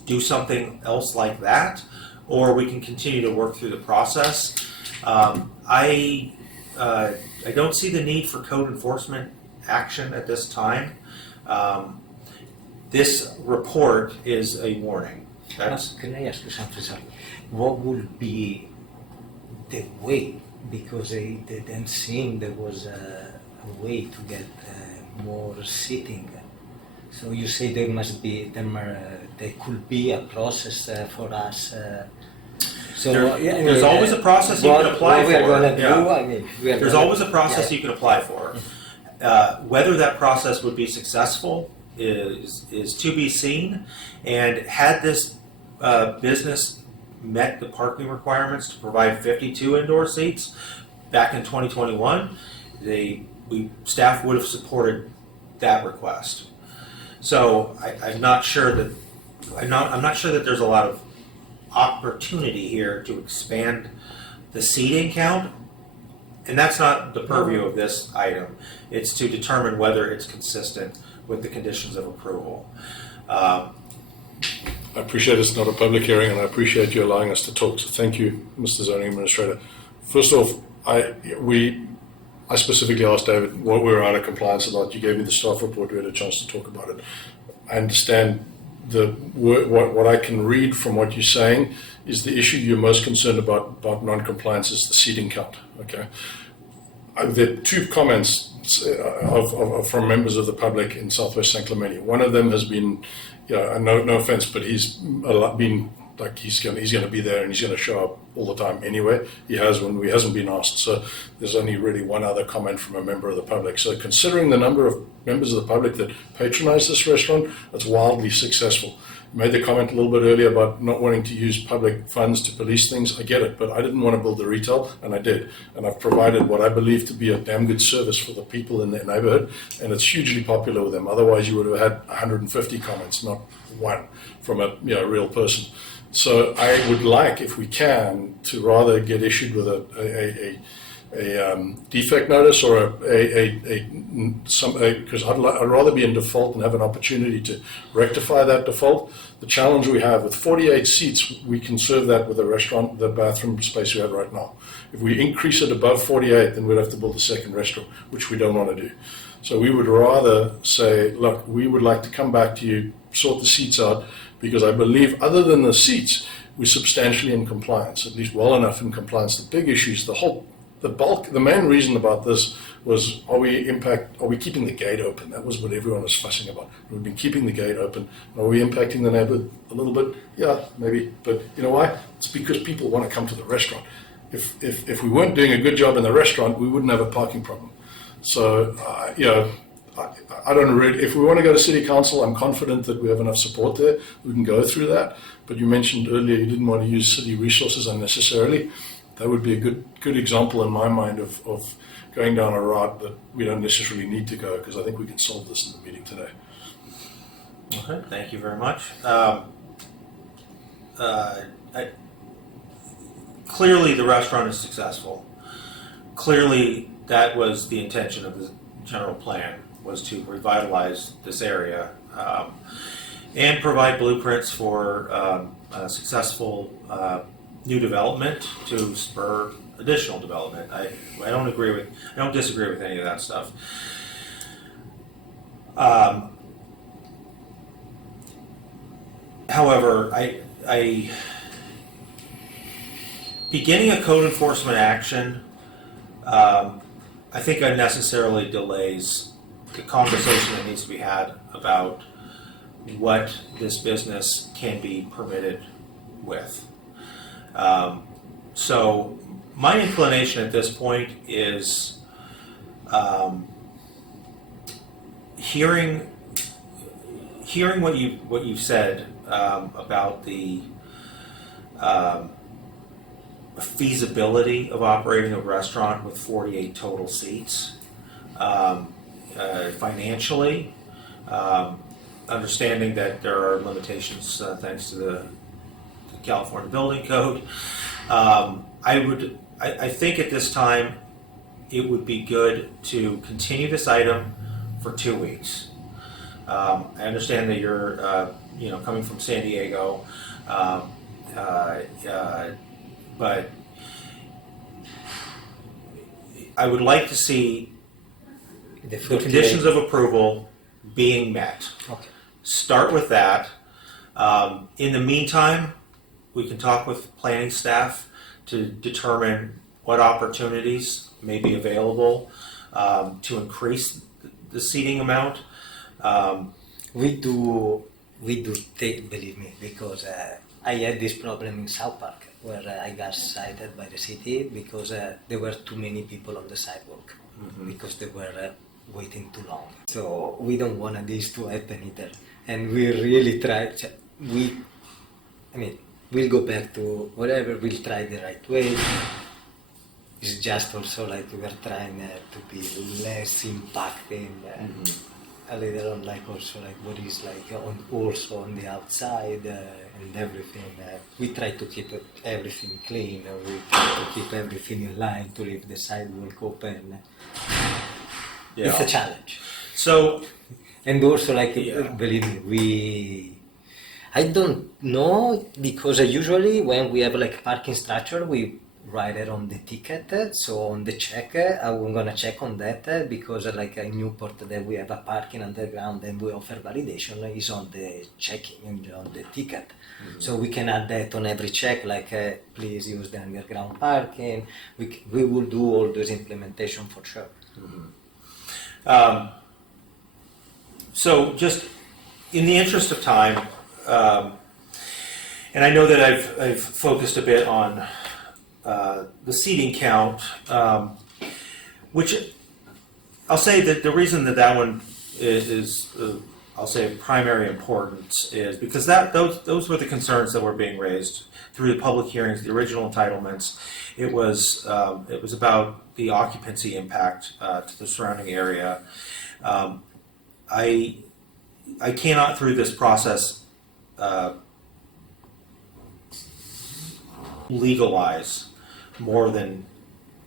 do something else like that, or we can continue to work through the process. I don't see the need for code enforcement action at this time. This report is a warning. Can I ask you something, sir? What would be the way? Because I didn't think there was a way to get more seating. So you say there could be a process for us. There's always a process you can apply for. There's always a process you can apply for. Whether that process would be successful is to be seen. And had this business met the parking requirements to provide 52 indoor seats back in 2021, staff would have supported that request. So I'm not sure that there's a lot of opportunity here to expand the seating count, and that's not the purview of this item. It's to determine whether it's consistent with the conditions of approval. I appreciate it's not a public hearing, and I appreciate you allowing us to talk. So thank you, Mr. Zoning Administrator. First off, I specifically asked David what we were out of compliance about. You gave me the staff report. We had a chance to talk about it. I understand what I can read from what you're saying is the issue you're most concerned about non-compliance is the seating count. Okay. There are two comments from members of the public in Southwest San Clemente. One of them has been, no offense, but he's been like he's going to be there and he's going to show up all the time anyway. He hasn't been asked. So there's only really one other comment from a member of the public. So considering the number of members of the public that patronize this restaurant, it's wildly successful. You made the comment a little bit earlier about not wanting to use public funds to police things. I get it, but I didn't want to build the retail, and I did. And I've provided what I believe to be a damn good service for the people in their neighborhood, and it's hugely popular with them. Otherwise, you would have had 150 comments, not one from a real person. So I would like, if we can, to rather get issued with a defect notice or because I'd rather be in default and have an opportunity to rectify that default. The challenge we have with 48 seats, we can serve that with the bathroom space we have right now. If we increase it above 48, then we'd have to build a second restaurant, which we don't want to do. So we would rather say, look, we would like to come back to you, sort the seats out, because I believe other than the seats, we're substantially in compliance, at least well enough in compliance. The big issue is the main reason about this was, are we keeping the gate open? That was what everyone was fussing about. We've been keeping the gate open. Are we impacting the neighborhood a little bit? Yeah, maybe. But you know why? It's because people want to come to the restaurant. If we weren't doing a good job in the restaurant, we wouldn't have a parking problem. So, I don't really, if we want to go to city council, I'm confident that we have enough support there. We can go through that. But you mentioned earlier you didn't want to use city resources unnecessarily. That would be a good example in my mind of going down a route that we don't necessarily need to go, because I think we can solve this in the meeting today. Okay, thank you very much. Clearly, the restaurant is successful. Clearly, that was the intention of the general plan, was to revitalize this area and provide blueprints for successful new development to spur additional development. I don't disagree with any of that stuff. However, I beginning a code enforcement action, I think unnecessarily delays the conversation that needs to be had about what this business can be permitted with. So my inclination at this point is hearing what you've said about the feasibility of operating a restaurant with 48 total seats, financially, understanding that there are limitations thanks to the California Building Code. I think at this time it would be good to continue this item for 2 weeks. I understand that you're coming from San Diego, but I would like to see the conditions of approval being met. Okay. Start with that. In the meantime, we can talk with planning staff to determine what opportunities may be available to increase the seating amount. We do take, believe me, because I had this problem in South Park where I got cited by the city because there were too many people on the sidewalk because they were waiting too long. So we don't want this to happen either. And we really try, we'll go back to whatever, we'll try the right way. It's just also like we're trying to be less impacting. A little on like also like what is like also on the outside and everything. We try to keep everything clean. We try to keep everything in line to leave the sidewalk open. Yeah. It's a challenge. So, and also like Yeah. believe me, I don't know because usually when we have like parking structure we write it on the ticket, so on the check, I'm gonna check on that because like in Newport that we have a parking underground and we offer validation is on the checking on the ticket. So we can add that on every check, like please use the underground parking. We will do all those implementation for sure. So just in the interest of time, and I know that I've focused a bit on the seating count, which I'll say that the reason that one is I'll say of primary importance is because those were the concerns that were being raised through the public hearings, the original entitlements. It was about the occupancy impact to the surrounding area. I cannot through this process legalize more than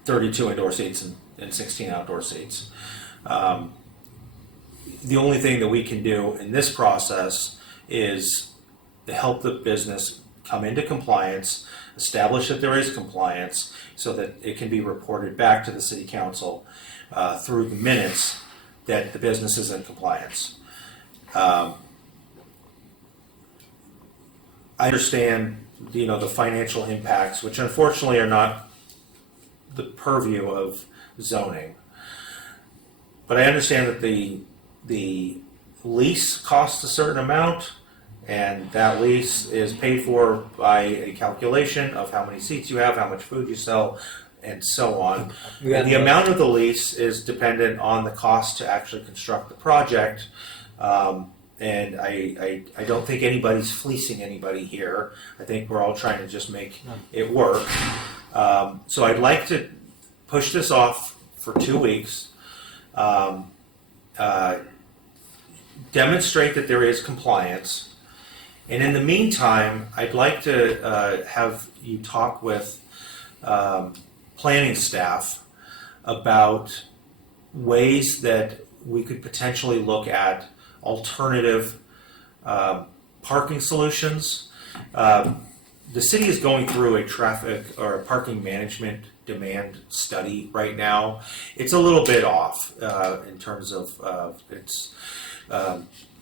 32 indoor seats and 16 outdoor seats. The only thing that we can do in this process is to help the business come into compliance, establish that there is compliance so that it can be reported back to the city council through the minutes that the business is in compliance. I understand, the financial impacts, which unfortunately are not the purview of zoning. But I understand that the lease costs a certain amount, and that lease is paid for by a calculation of how many seats you have, how much food you sell, and so on. And the amount of the lease is dependent on the cost to actually construct the project. And I don't think anybody's fleecing anybody here. I think we're all trying to just make it work. So I'd like to push this off for 2 weeks. Demonstrate that there is compliance. And in the meantime, I'd like to have you talk with planning staff about ways that we could potentially look at alternative parking solutions. The city is going through a traffic or a parking management demand study right now. It's a little bit off in terms of its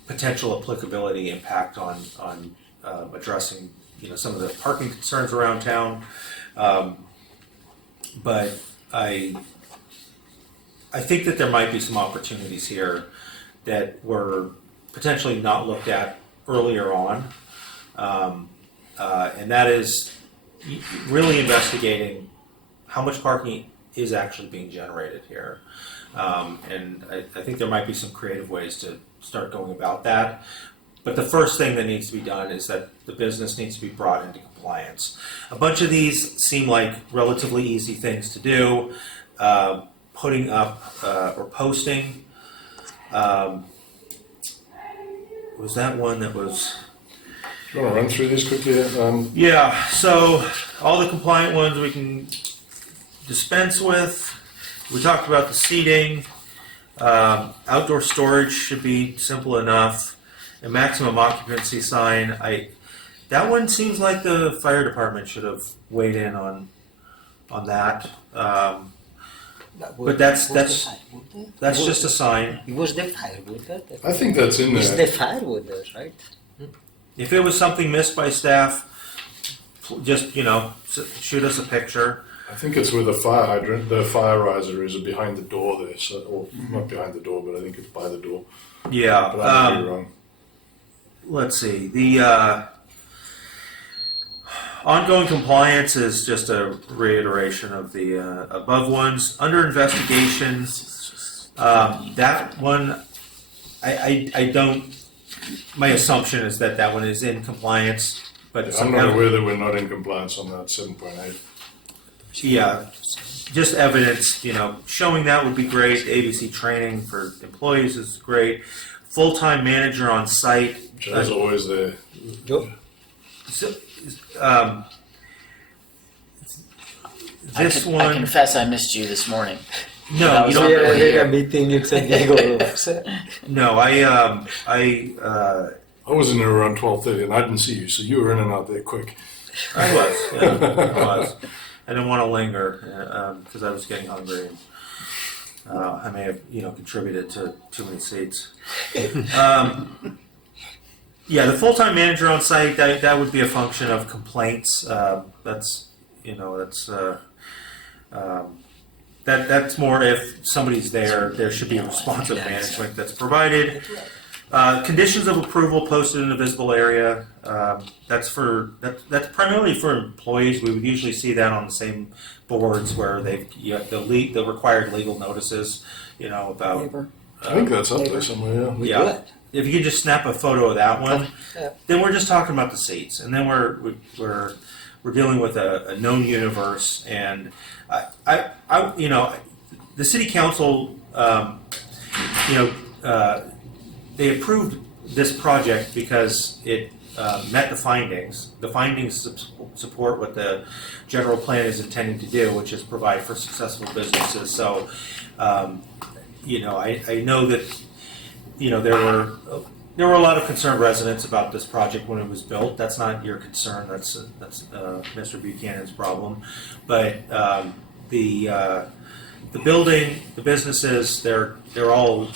potential applicability impact on addressing some of the parking concerns around town. But I think that there might be some opportunities here that were potentially not looked at earlier on, and that is really investigating how much parking is actually being generated here. And I think there might be some creative ways to start going about that. But the first thing that needs to be done is that the business needs to be brought into compliance. A bunch of these seem like relatively easy things to do. Putting up or posting. Was that one that was... Do you want to run through this quickly? Yeah, so all the compliant ones we can dispense with. We talked about the seating. Outdoor storage should be simple enough. A maximum occupancy sign. That one seems like the fire department should have weighed in on that. But that's just a sign. It was the firewood. I think that's in It's there. the firewood, right? If it was something missed by staff, just shoot us a picture. I think it's where the fire hydrant, the fire riser is behind the door there, so, or not behind the door, but I think it's by the door. Yeah. But I might be wrong. Let's see. The ongoing compliance is just a reiteration of the above ones. Under investigation, that one, I don't. My assumption is that one is in compliance, but I'm not aware that we're not in compliance on that 7.8. Yeah, just evidence, showing that would be great. ABC training for employees is great. Full-time manager on site. Which is always there. So, I this one. I confess I missed you this morning. No, you don't. Yeah, Yeah, meeting in San Diego. No, I was in there around 12:30 and I didn't see you, so you were in and out there quick. I was. Yeah, I was. I didn't want to linger because I was getting hungry. And, I may have, contributed to too many seats. Yeah, the full-time manager on site, that would be a function of complaints. That's more if somebody's there should be a responsive management that's provided. Conditions of approval posted in a visible area. That's primarily for employees. We would usually see that on the same boards where the required legal notices, about. Neighbor. I think that's up there somewhere, yeah. Yeah. If you could just snap a photo of that one, then we're just talking about the seats, and then we're dealing with a known universe, and the city council, they approved this project because it met the findings. The findings support what the general plan is intending to do, which is provide for successful businesses. So, I know that. There were a lot of concerned residents about this project when it was built. That's not your concern. That's Mr. Buchanan's problem. But the the building, the businesses, they're all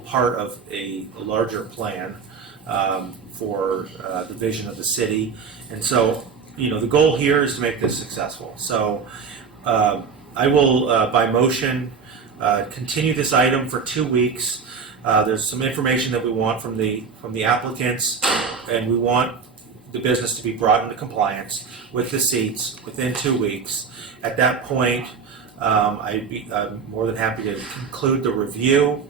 part of a larger plan for the vision of the city, and so the goal here is to make this successful. So I will, by motion, continue this item for 2 weeks. There's some information that we want from the applicants, and we want the business to be brought into compliance with the seats within 2 weeks. At that point, I'm more than happy to conclude the review.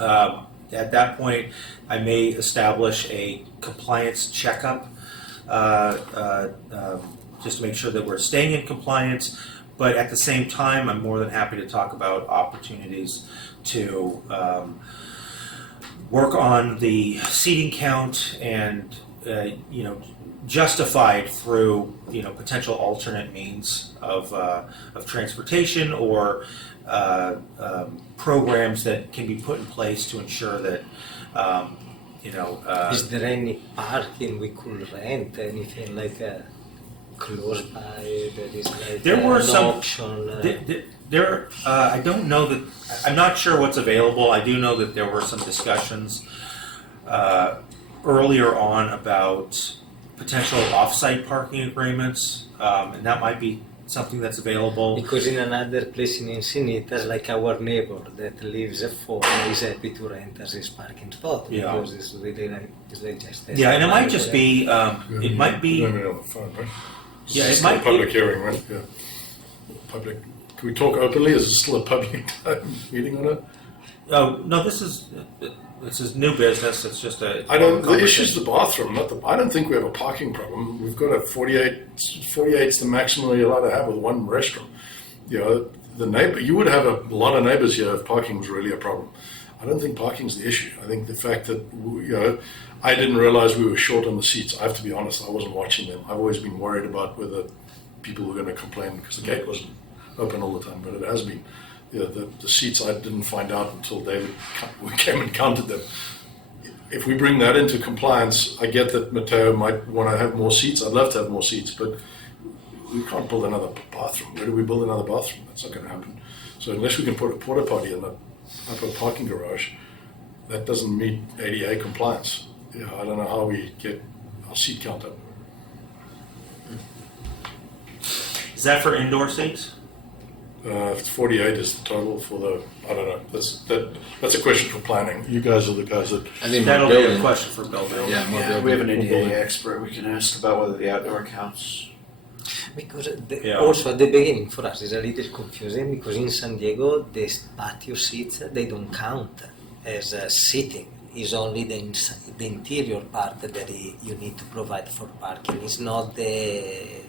At that point, I may establish a compliance checkup just to make sure that we're staying in compliance. But at the same time, I'm more than happy to talk about opportunities to work on the seating count and justified through potential alternate means of transportation or programs that can be put in place to ensure that Is there any parking we could rent? Anything like close by that is like There were an some- option? I don't know that. I'm not sure what's available. I do know that there were some discussions earlier on about potential off-site parking agreements, and that might be something that's available. Because in another place in Encinitas, like our neighbor that lives at 4 is happy to rent as his parking spot Yeah. because it's really like it's like just Yeah, and it might just be. It might be. Blame it on the phone, right? Yeah, It's it still might a public be. hearing, right? Yeah. Public. Can we talk openly? Is it still a public meeting on it? Oh no, this is new business. It's just a. I don't. The issue is the bathroom, not the. I don't think we have a parking problem. We've got a 48 is the maximum you're allowed to have with one restaurant. The neighbor. You would have a lot of neighbors here if parking was really a problem. I don't think parking's the issue. I think the fact that I didn't realize we were short on the seats. I have to be honest. I wasn't watching them. I've always been worried about whether people were going to complain because the gate wasn't open all the time, but it has been. The seats I didn't find out until David came and counted them. If we bring that into compliance, I get that Matteo might want to have more seats. I'd love to have more seats, but we can't build another bathroom. Where do we build another bathroom? That's not going to happen. So unless we can put a porta potty in the upper parking garage, that doesn't meet ADA compliance. I don't know how we get our seat count up. Is that for indoor seats? 48 is the total for the. I don't know. That's a question for planning. You guys are the guys that. I think That'll more be a building. question for building. Yeah, more building. We have an More ADA building. expert we can ask about whether the outdoor counts. Because Yeah. also at the beginning for us it's a little confusing because in San Diego the patio seats they don't count as seating. It's only the interior part that you need to provide for parking. It's not the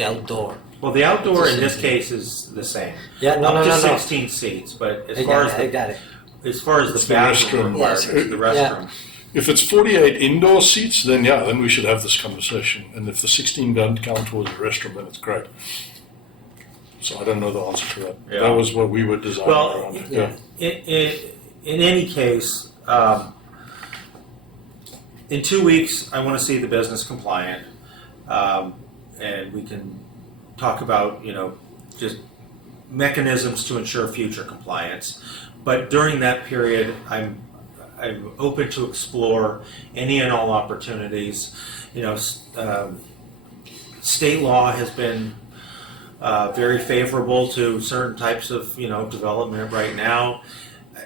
outdoor. Well, the outdoor It's in the this same case is the same. Yeah, no, Up no, to no, no. 16 seats, but I got it. as far as It's the the bathroom restroom. requirements, Yes. the Yeah. restroom. If it's 48 indoor seats, then we should have this conversation. And if the 16 don't count towards the restroom, then it's great. So I don't know the answer to that. Yeah. That was what we were designing Well, around. yeah. In any case, in 2 weeks, I want to see the business compliant, and we can talk about just mechanisms to ensure future compliance. But during that period, I'm open to explore any and all opportunities. State law has been very favorable to certain types of development right now.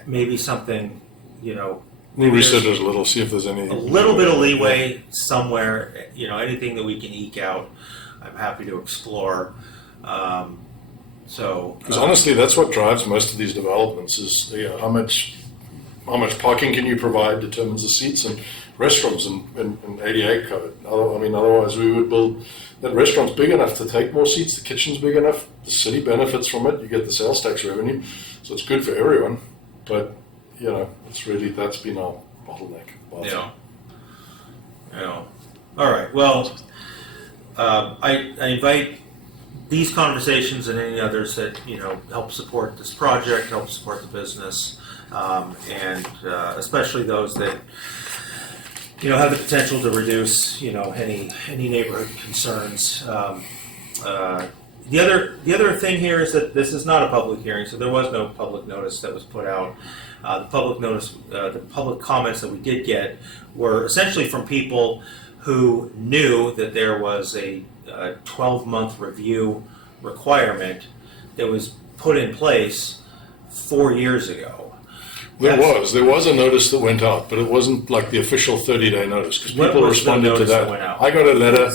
Maybe something We'll research it a little, see if there's any. a little bit of leeway somewhere. Anything that we can eke out, I'm happy to explore. Because honestly, that's what drives most of these developments is how much parking can you provide determines the seats and restrooms and ADA covered. Otherwise we would build that restaurant's big enough to take more seats. The kitchen's big enough. The city benefits from it. You get the sales tax revenue, so it's good for everyone. But that's been our bottleneck. All right. Well, I invite these conversations and any others that help support this project, help support the business, and especially those that have the potential to reduce any neighborhood concerns The other thing here is that this is not a public hearing, so there was no public notice that was put out. The public comments that we did get were essentially from people who knew that there was a 12-month review requirement that was put in place 4 years ago. There was a notice that went out, but it wasn't like the official 30-day notice, because What people was the responded to notice that that. went out? I got a letter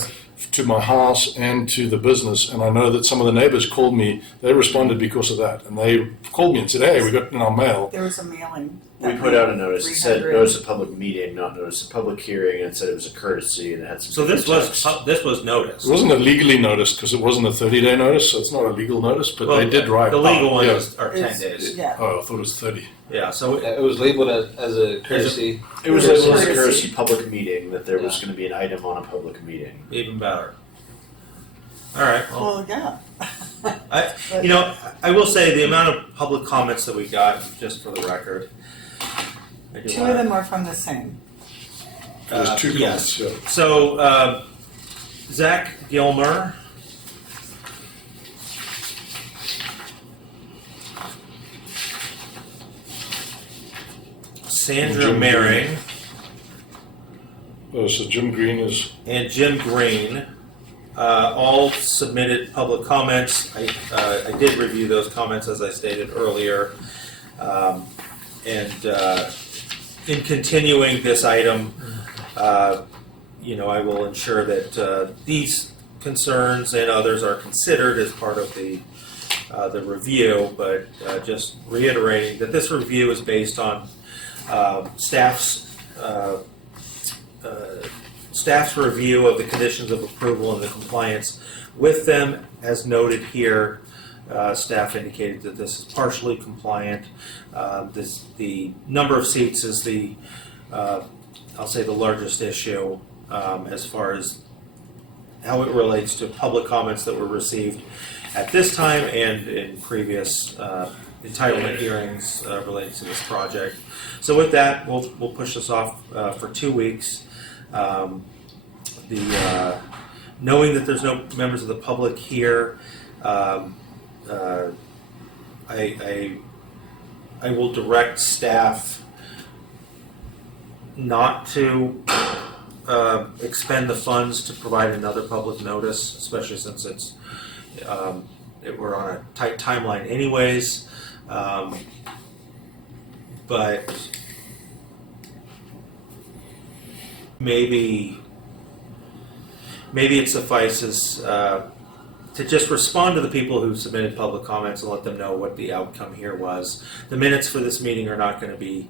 to my house and to the business, and I know that some of the neighbors called me. They responded because of that, and they called me and said, "Hey, we got it in our mail." There was a mailing. We put out a notice. It said 300. notice of public meeting, not notice of public hearing, and it said it was a courtesy and it had some. So this different was text. this was noticed. It wasn't a legally noticed because it wasn't a 30-day notice, so it's not a legal notice, but they did write. The legal oh, one yeah. are 10 It's- days. Yeah. Oh, I thought it was 30. Yeah, so It was labeled as a courtesy. It was Courtesy. a courtesy public meeting that there was going to be an item on a public meeting. even better. All right. Well, Well, yeah. I will say the amount of public comments that we got, just for the record. I do Two wanna- of them are from the same. There's two yes. comments, yeah. So, Zach Gilmer. Sandra Jim Maring So Jim Green is, and Jim Green all submitted public comments. I did review those comments as I stated earlier. In continuing this item, I will ensure that these concerns and others are considered as part of the review, but just reiterating that this review is based on staff's review of the conditions of approval and the compliance with them. As noted here, staff indicated that this is partially compliant. The number of seats is I'll say the largest issue as far as how it relates to public comments that were received at this time and in previous entitlement hearings related to this project. So with that, we'll push this off for 2 weeks. Knowing that there's no members of the public here, I will direct staff not to expend the funds to provide another public notice, especially since we're on a tight timeline anyways. But maybe it suffices to just respond to the people who submitted public comments and let them know what the outcome here was. The minutes for this meeting are not going to be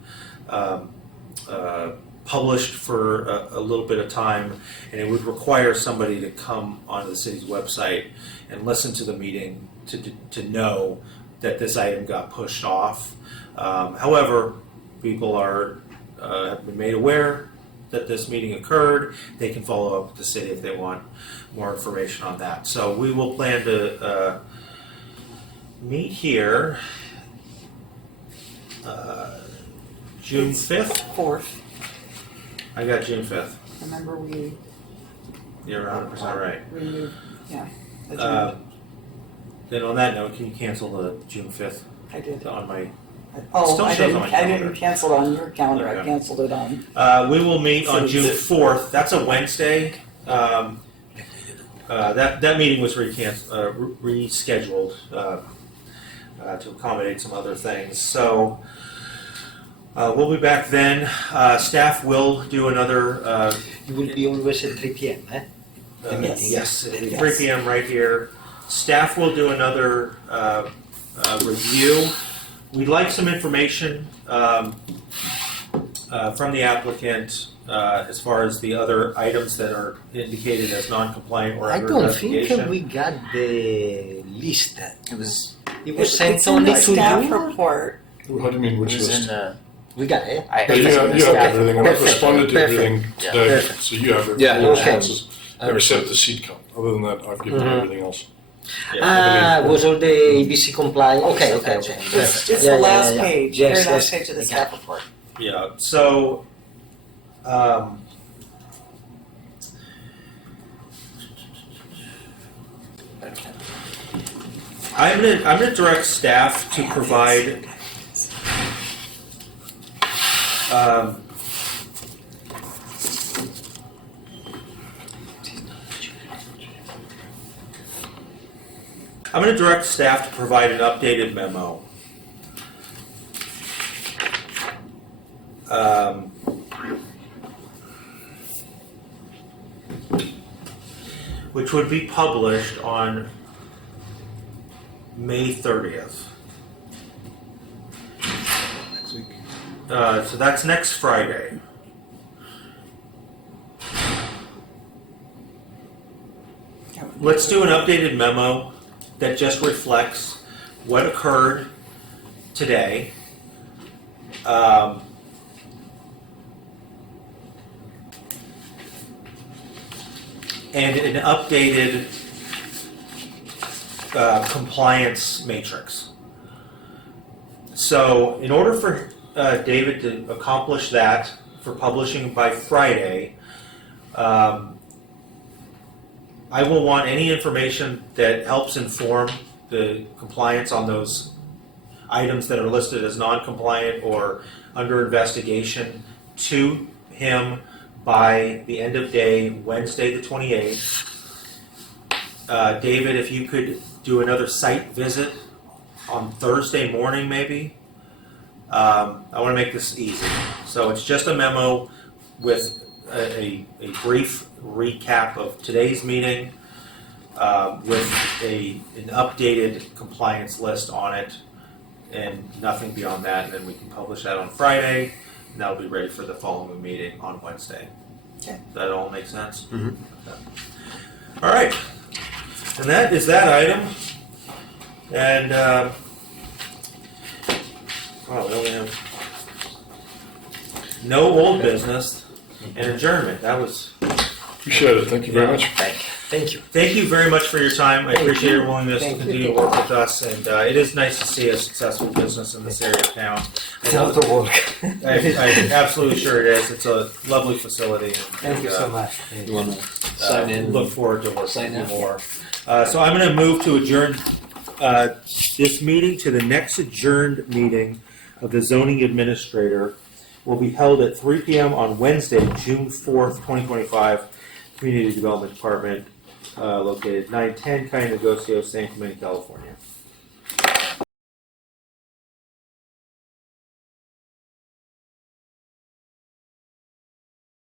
published for a little bit of time, and it would require somebody to come onto the city's website and listen to the meeting to know that this item got pushed off. However, people have been made aware that this meeting occurred. They can follow up with the city if they want more information on that. So we will plan to meet here June 5th. 4th. I got June 5th. Remember we You're 100% right. removed, yeah. Then on that note, can you cancel the June 5th I did. on my... Oh, still I shows didn't, on my I calendar. didn't cancel it on your calendar. I Okay. canceled it on. We will meet on June 4th. That's a Wednesday. That meeting was rescheduled to accommodate some other things. So we'll be back then. Staff will do another. It will be always at 3 p.m. The meeting. Yes, it'll be 3 p.m. right here. Staff will do another review. We'd like some information from the applicant as far as the other items that are indicated as non-compliant or I under don't think investigation. we got the list. It was It was sent It's in only the to staff you. report. what do you mean, it which was in list? the. We got it. I, Yeah, you have everything, and I've Perfect. responded to Perfect. everything Yeah. today, Perfect. so you have Yeah, all okay. responses, except the seat count. Other than that, I've given Mhm. everything else. Was all the ABC compliant? Okay. It's Yeah, the yeah, last yeah. page, Yes, very last yes. page of the I got staff report. Yeah, so I'm gonna direct staff to provide I'm going to direct staff to provide an updated memo. Which would be published on May 30th. Next week. So that's next Friday. Let's do an updated memo that just reflects what occurred today. And an updated compliance matrix. So in order for David to accomplish that for publishing by Friday, I will want any information that helps inform the compliance on those items that are listed as non-compliant or under investigation to him by the end of day, Wednesday the 28th. David, if you could do another site visit on Thursday morning maybe. I want to make this easy. So it's just a memo with a brief recap of today's meeting with an updated compliance list on it and nothing beyond that. And then we can publish that on Friday. And that'll be ready for the following meeting on Wednesday. Okay. Does that all make sense? Mm-hmm. Okay. All right. And that is that item. And, wow, we only have no old business and adjournment. That was, Appreciate it. Thank you very much. Thank you. thank you very much for your time. I appreciate your willingness to Thank you. continue to work with us. And it is nice to see a successful business in this area of town. It's a lot of work. I'm absolutely sure it is. It's a lovely facility. And, Thank you so much. Thank You you. want to sign in? Look forward to working Sign with you in. more. So I'm going to move to adjourn this meeting to the next adjourned meeting of the zoning administrator. Will be held at 3 p.m. on Wednesday, June 4th, 2025, Community Development Department, located 910 Cayo Negocio, San Clemente, California.